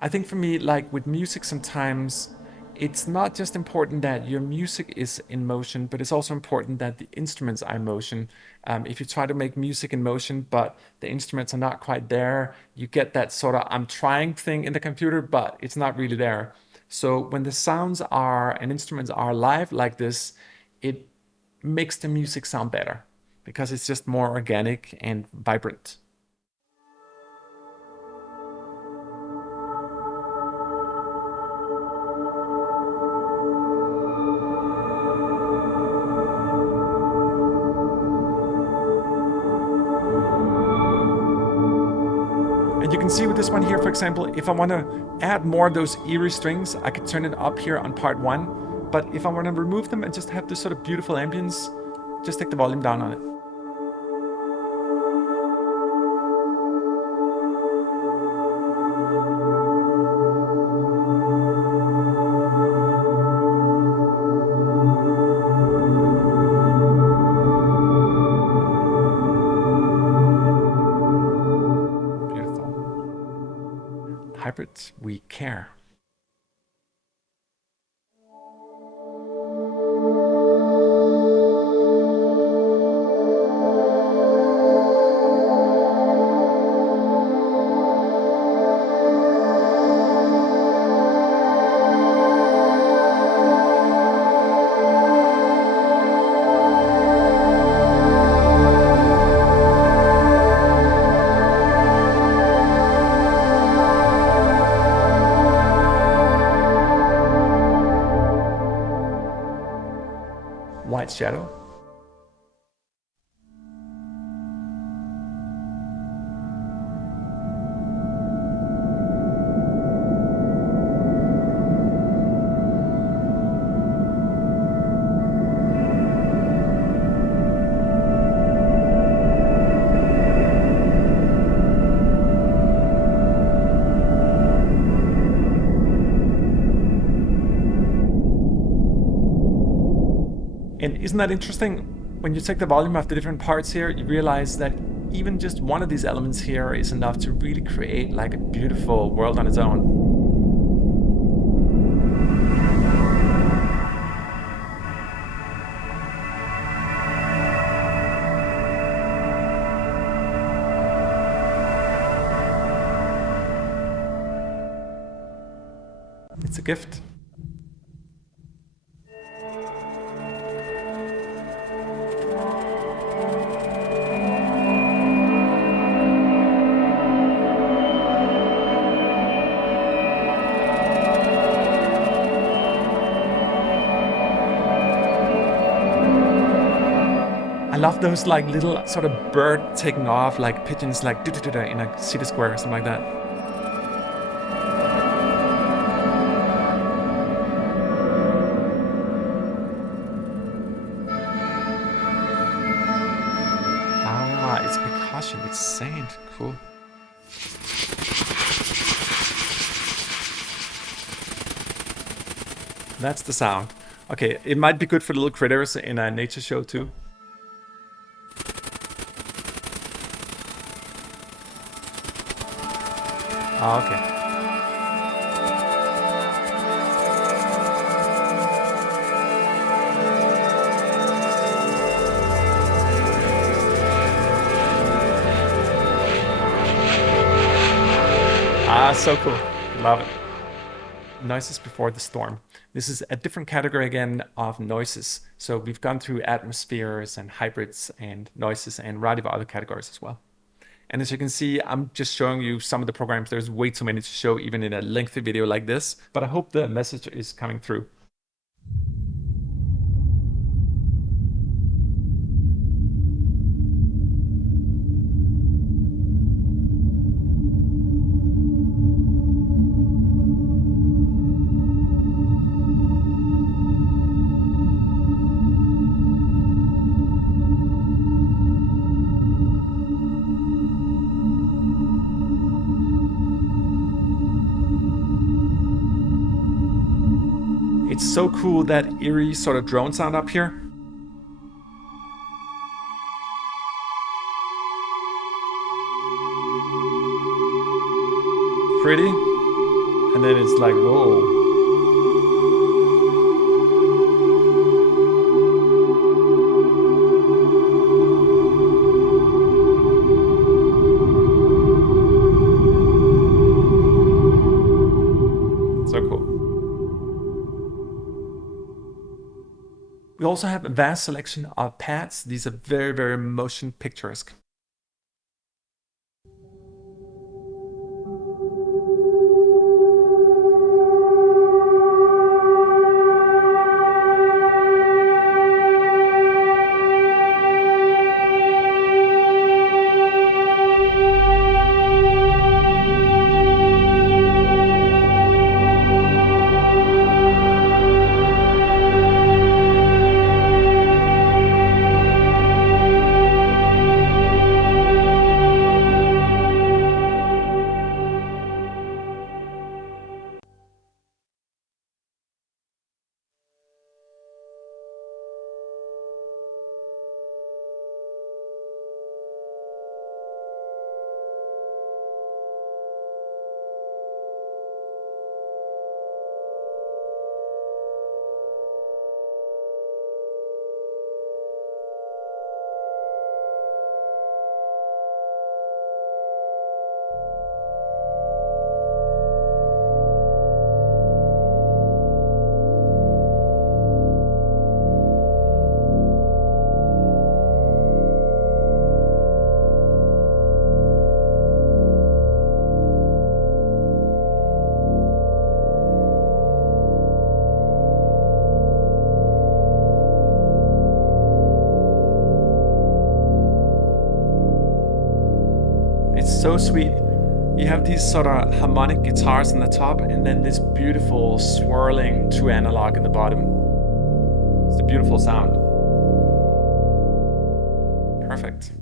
I think for me, like with music sometimes, it's not just important that your music is in motion, but it's also important that the instruments are in motion. If you try to make music in motion, but the instruments are not quite there, you get that sort of I'm trying thing in the computer, but it's not really there. So when the sounds are and instruments are live like this, it makes the music sound better because it's just more organic and vibrant. And you can see with this one here, for example, if I want to add more of those eerie strings, I could turn it up here on part 1. But if I want to remove them and just have this sort of beautiful ambience, just take the volume down on it. Hybrids, we care. White shadow. And isn't that interesting? When you take the volume of the different parts here, you realize that even just one of these elements here is enough to really create like a beautiful world on its own. It's a gift. I love those like little sort of bird taking off, like pigeons like in a city square or something like that. Ah, it's percussion, it's sand, cool. That's the sound. Okay, it might be good for little critters in a nature show too. Ah, okay. Ah, so cool. Love it. Noises before the storm. This is a different category again of noises. So we've gone through atmospheres and hybrids and noises and a variety of other categories as well. And as you can see, I'm just showing you some of the programs. There's way too many to show even in a lengthy video like this, but I hope the message is coming through. It's so cool, that eerie sort of drone sound up here. Pretty. And then it's like, whoa. So cool. We also have a vast selection of pads. These are very, very motion picturesque. So sweet. You have these sort of harmonic guitars on the top, and then this beautiful swirling true analog in the bottom. It's a beautiful sound. Perfect.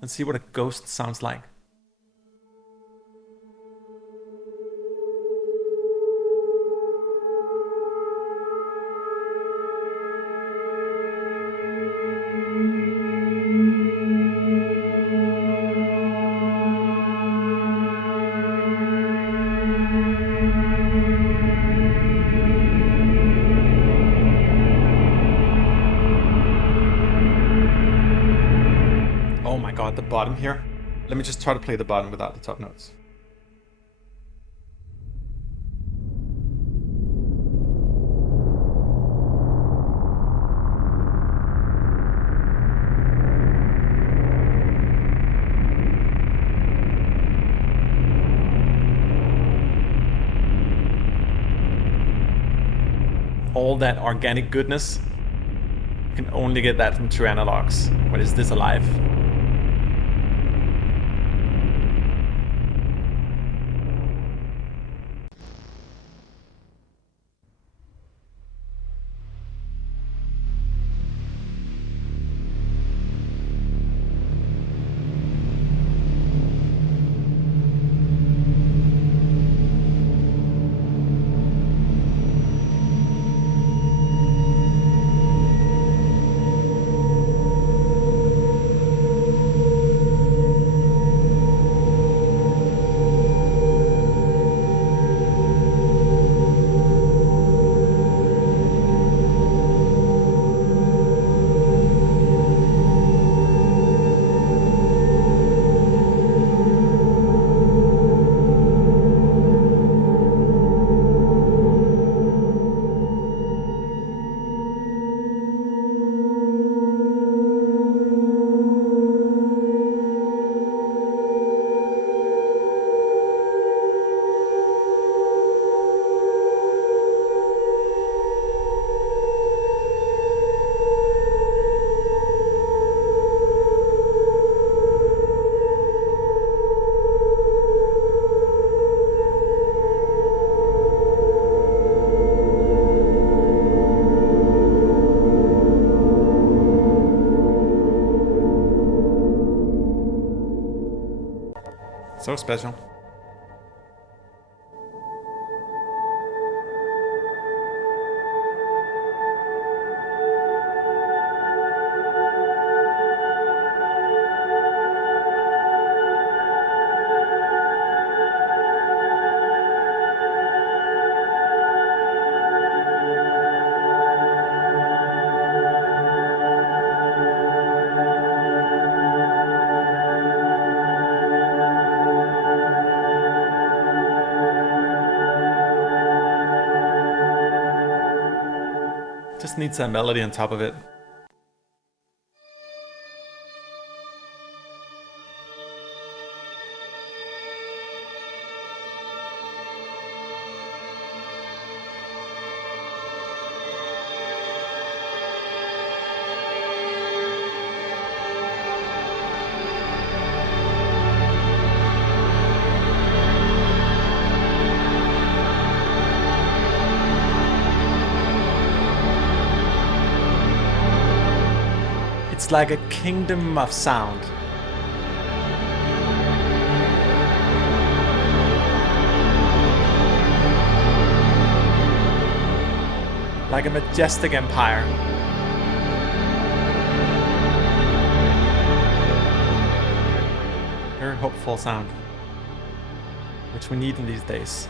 Let's see what a ghost sounds like. Oh my god, the bottom here. Let me just try to play the bottom without the top notes. All that organic goodness, you can only get that from true analogs. What is this alive? So special. Just needs that melody on top of it. It's like a kingdom of sound. Like a majestic empire. Very hopeful sound, which we need in these days.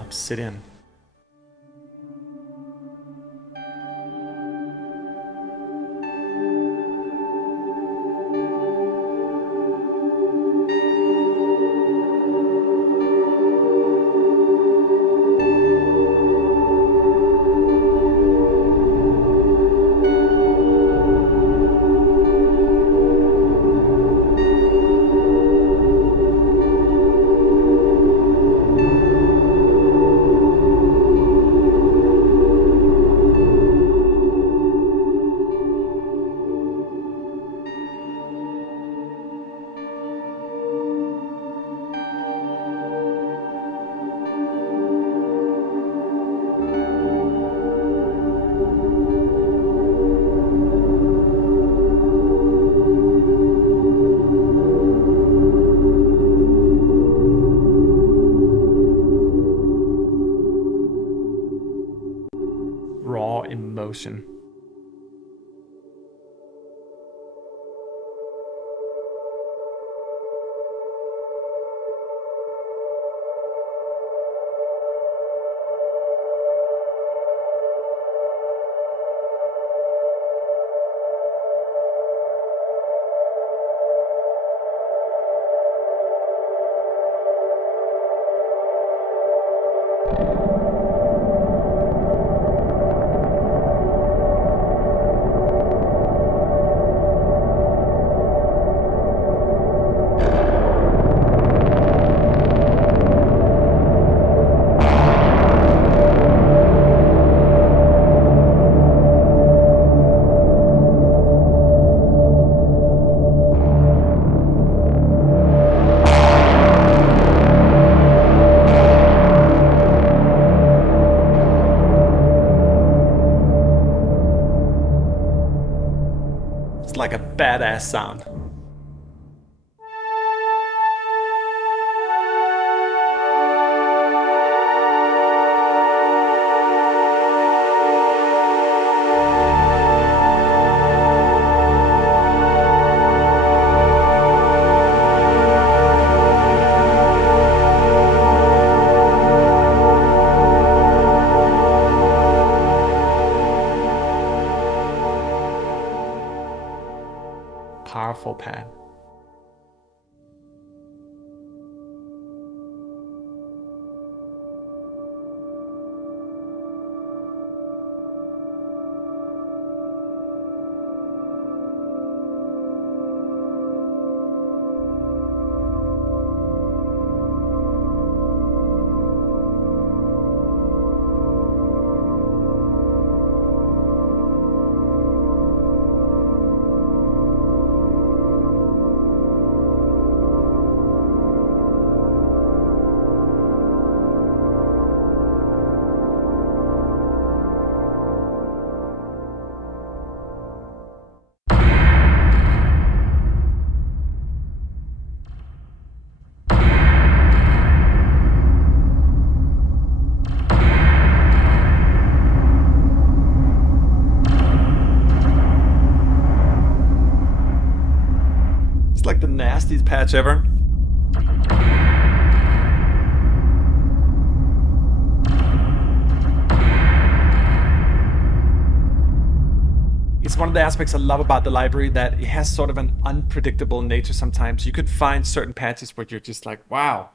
Obsidian. Raw emotion. Like a badass sound. Powerful pad. nastiest patch ever. It's one of the aspects I love about the library, that it has sort of an unpredictable nature sometimes. You could find certain patches where you're just like, wow.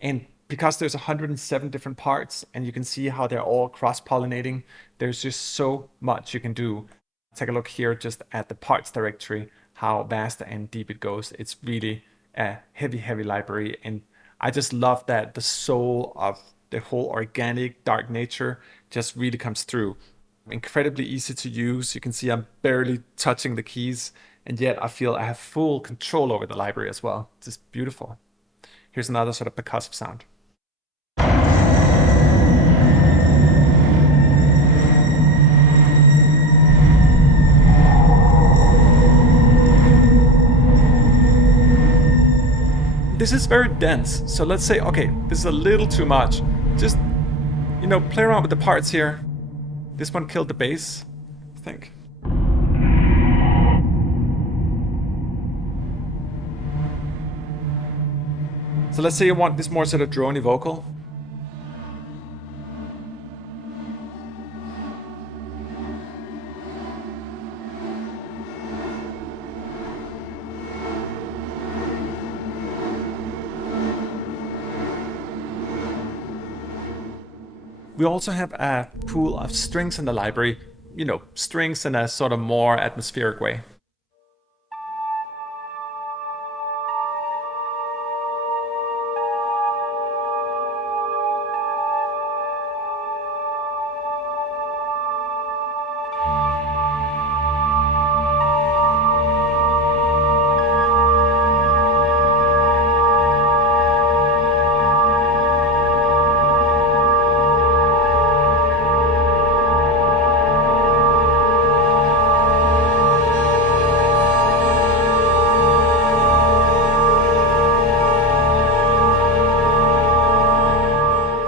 And because there's 107 different parts and you can see how they're all cross-pollinating, there's just so much you can do. Take a look here just at the parts directory, how vast and deep it goes. It's really a heavy, heavy library. And I just love that the soul of the whole organic dark nature just really comes through. Incredibly easy to use. You can see I'm barely touching the keys, and yet I feel I have full control over the library as well. It's just beautiful. Here's another sort of percussive sound. This is very dense, so let's say, okay, this is a little too much. Just, play around with the parts here. This one killed the bass, I think. So let's say you want this more sort of drony vocal. We also have a pool of strings in the library, strings in a sort of more atmospheric way.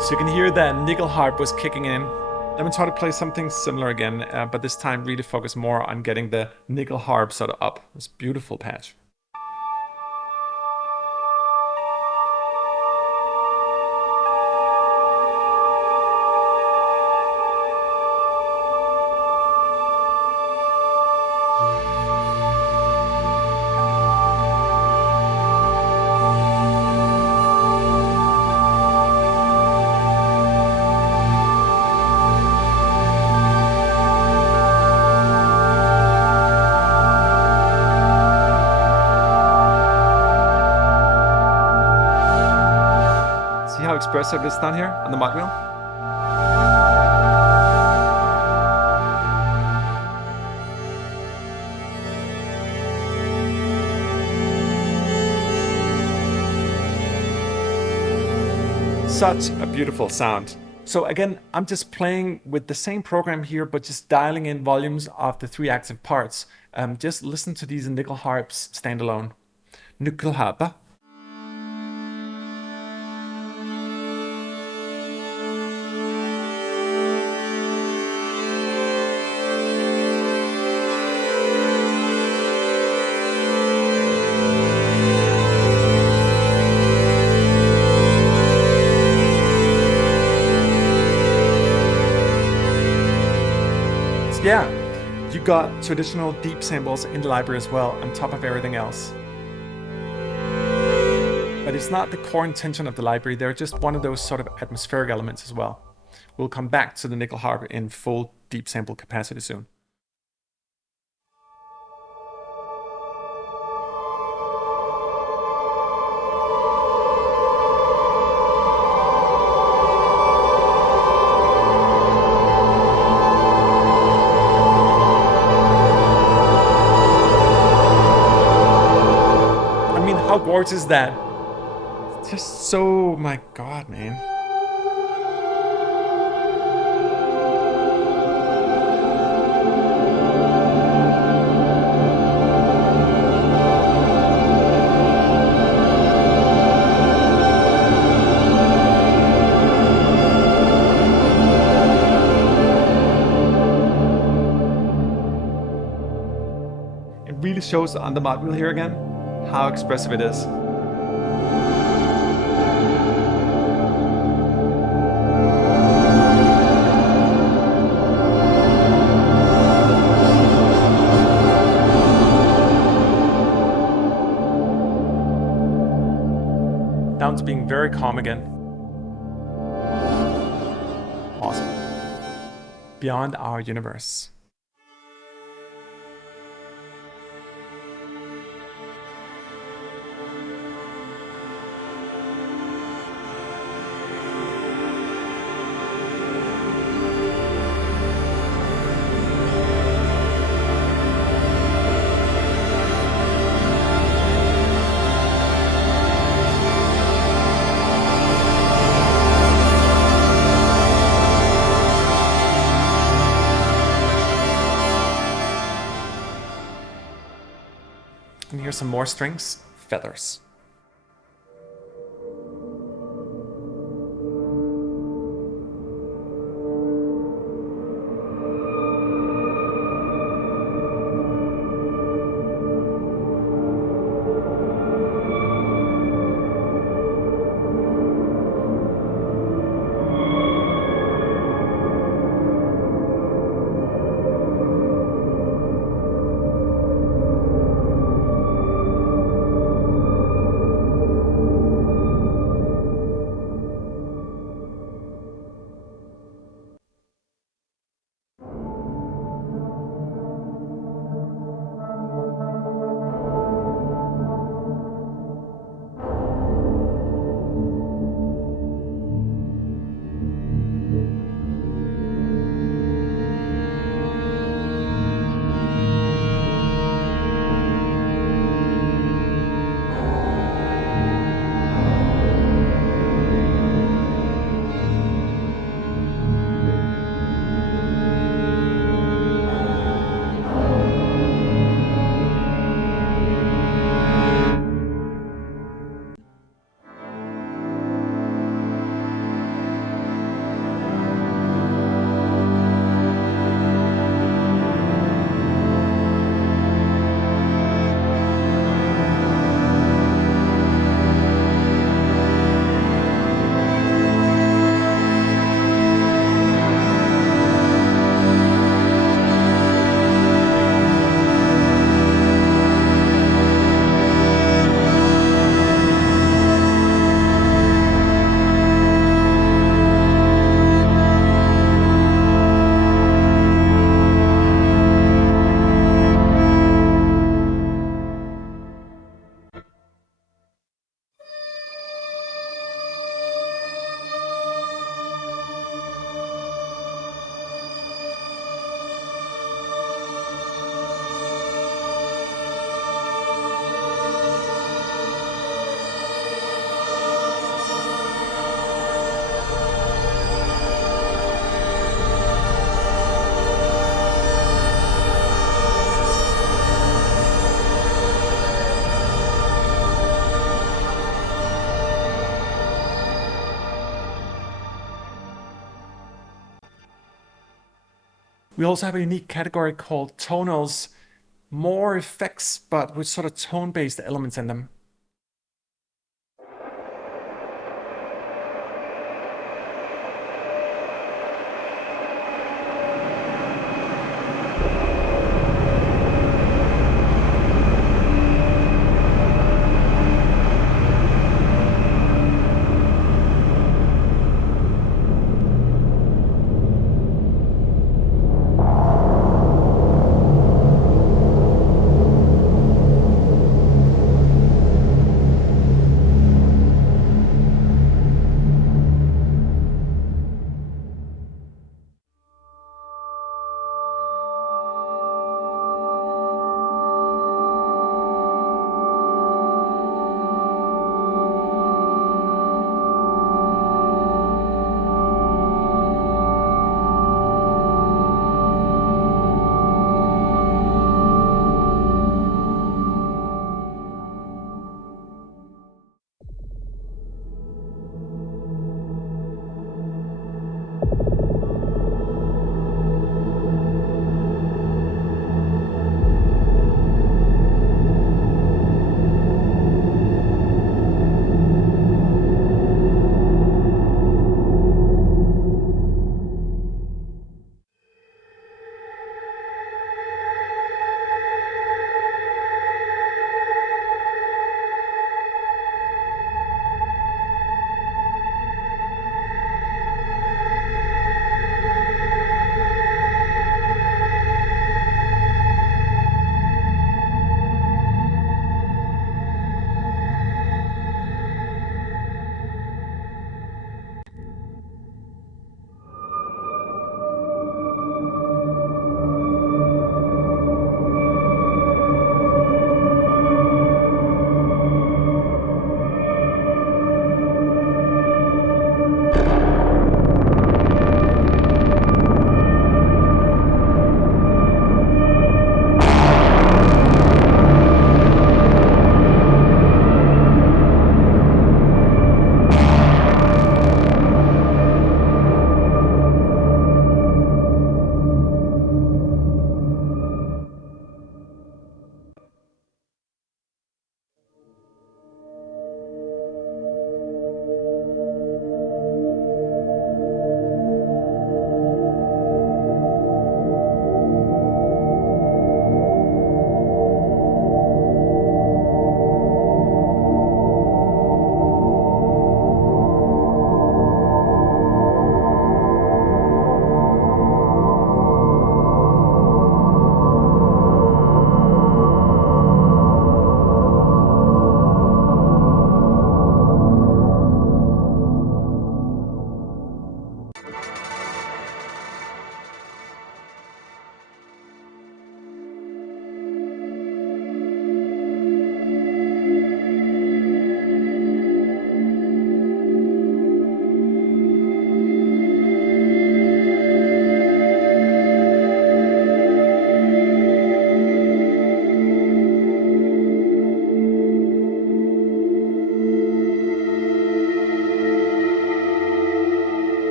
So you can hear that nickel harp was kicking in. Let me try to play something similar again, but this time really focus more on getting the nickel harp sort of up. This beautiful patch. See how expressive it's done here on the mod wheel? Such a beautiful sound. So again, I'm just playing with the same program here, but just dialing in volumes of the 3 active parts. Just listen to these nickel harps standalone. Nickel harper. Yeah, you got traditional deep samples in the library as well, on top of everything else. But it's not the core intention of the library, they're just one of those sort of atmospheric elements as well. We'll come back to the nickel harp in full deep sample capacity soon. How gorgeous is that? It's just so, my god, man. It really shows on the mod wheel here again how expressive it is. Down to being very calm again. Awesome. Beyond our universe. And here's some more strings, feathers. We also have a unique category called Tonals, more effects, but with sort of tone-based elements in them.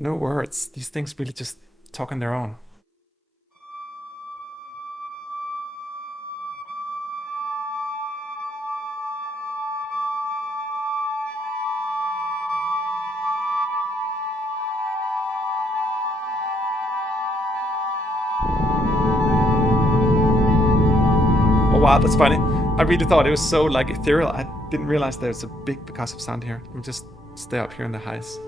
No words. These things really just talk on their own. Oh wow, that's funny. I really thought it was so like ethereal. I didn't realize there's a big percussive sound here. Let me just stay up here in the highs.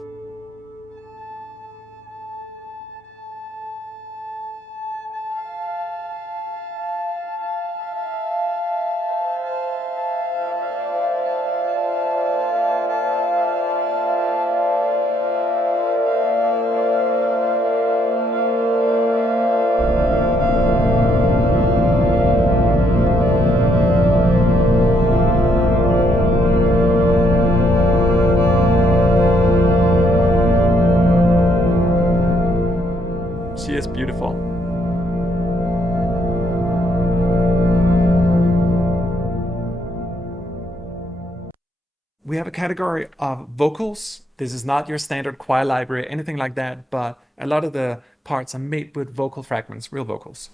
She is beautiful. We have a category of vocals. This is not your standard choir library, anything like that, but a lot of the parts are made with vocal fragments, real vocals.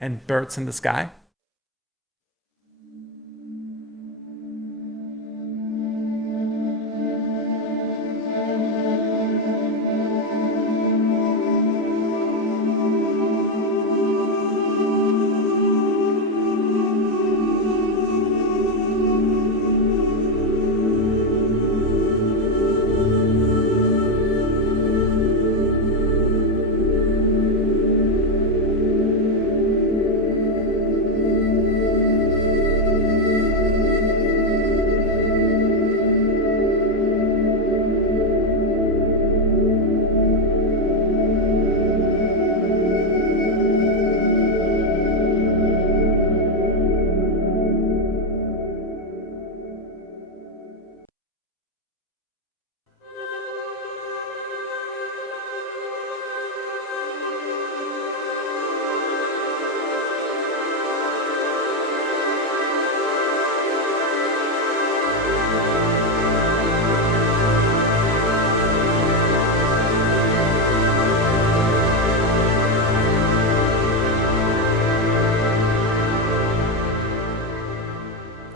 And birds in the sky.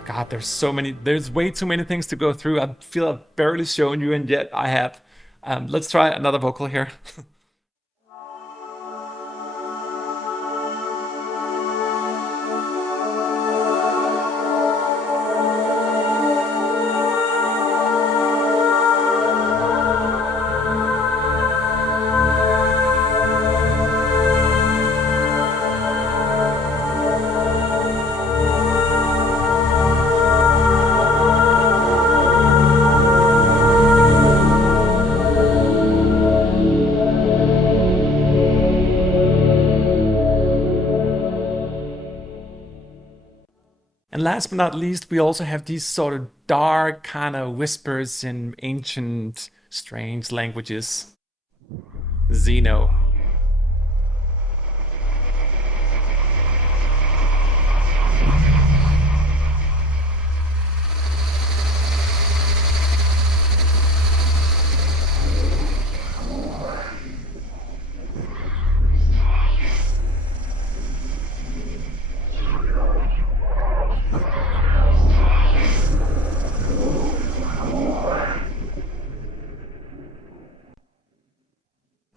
God, there's way too many things to go through. I feel I've barely shown you, and yet I have. Let's try another vocal here. And last but not least, we also have these sort of dark kind of whispers in ancient, strange languages. Xeno.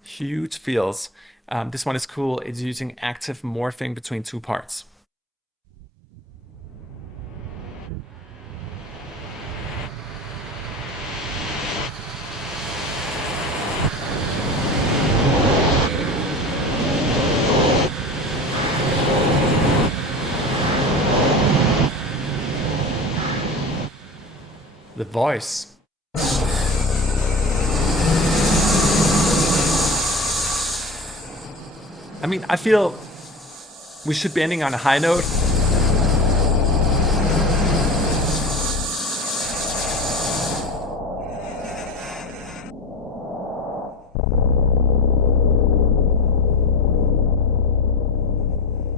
Huge feels. This one is cool. It's using active morphing between two parts. The voice. I mean, I feel we should be ending on a high note.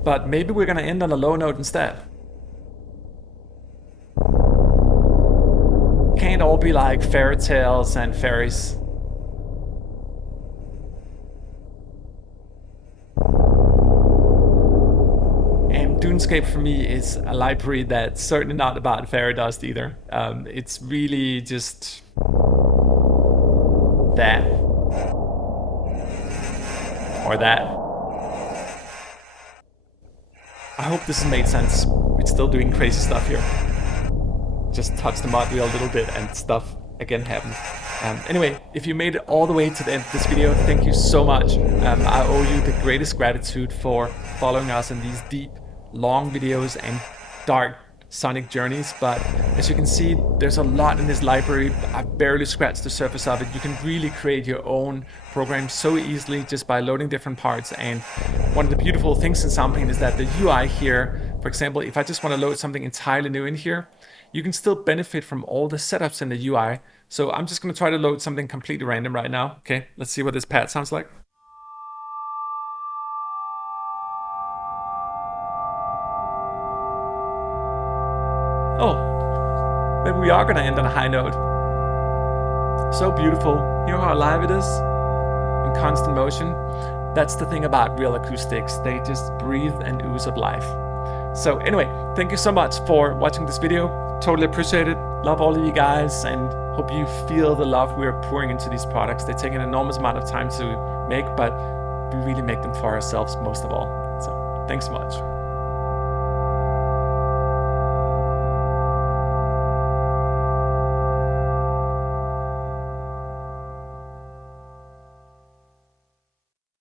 But maybe we're gonna end on a low note instead. Can't all be like fairy tales and fairies. And Dunescape for me is a library that's certainly not about fairy dust either. It's really just that. Or that. I hope this has made sense. We're still doing crazy stuff here. Just touch the mod wheel a little bit and stuff again happens. Anyway, if you made it all the way to the end of this video, thank you so much. I owe you the greatest gratitude for following us in these deep, long videos and dark sonic journeys. But as you can see, there's a lot in this library. I barely scratched the surface of it. You can really create your own program so easily just by loading different parts. And one of the beautiful things in Soundpaint is that the UI here, for example, if I just want to load something entirely new in here, you can still benefit from all the setups in the UI. So I'm just going to try to load something completely random right now. Okay, let's see what this pad sounds like. Oh, maybe we are going to end on a high note. So beautiful. You know how alive it is? In constant motion. That's the thing about real acoustics. They just breathe and ooze of life. So anyway, thank you so much for watching this video. Totally appreciate it. Love all of you guys and hope you feel the love we're pouring into these products. They take an enormous amount of time to make, but we really make them for ourselves most of all. So thanks so much.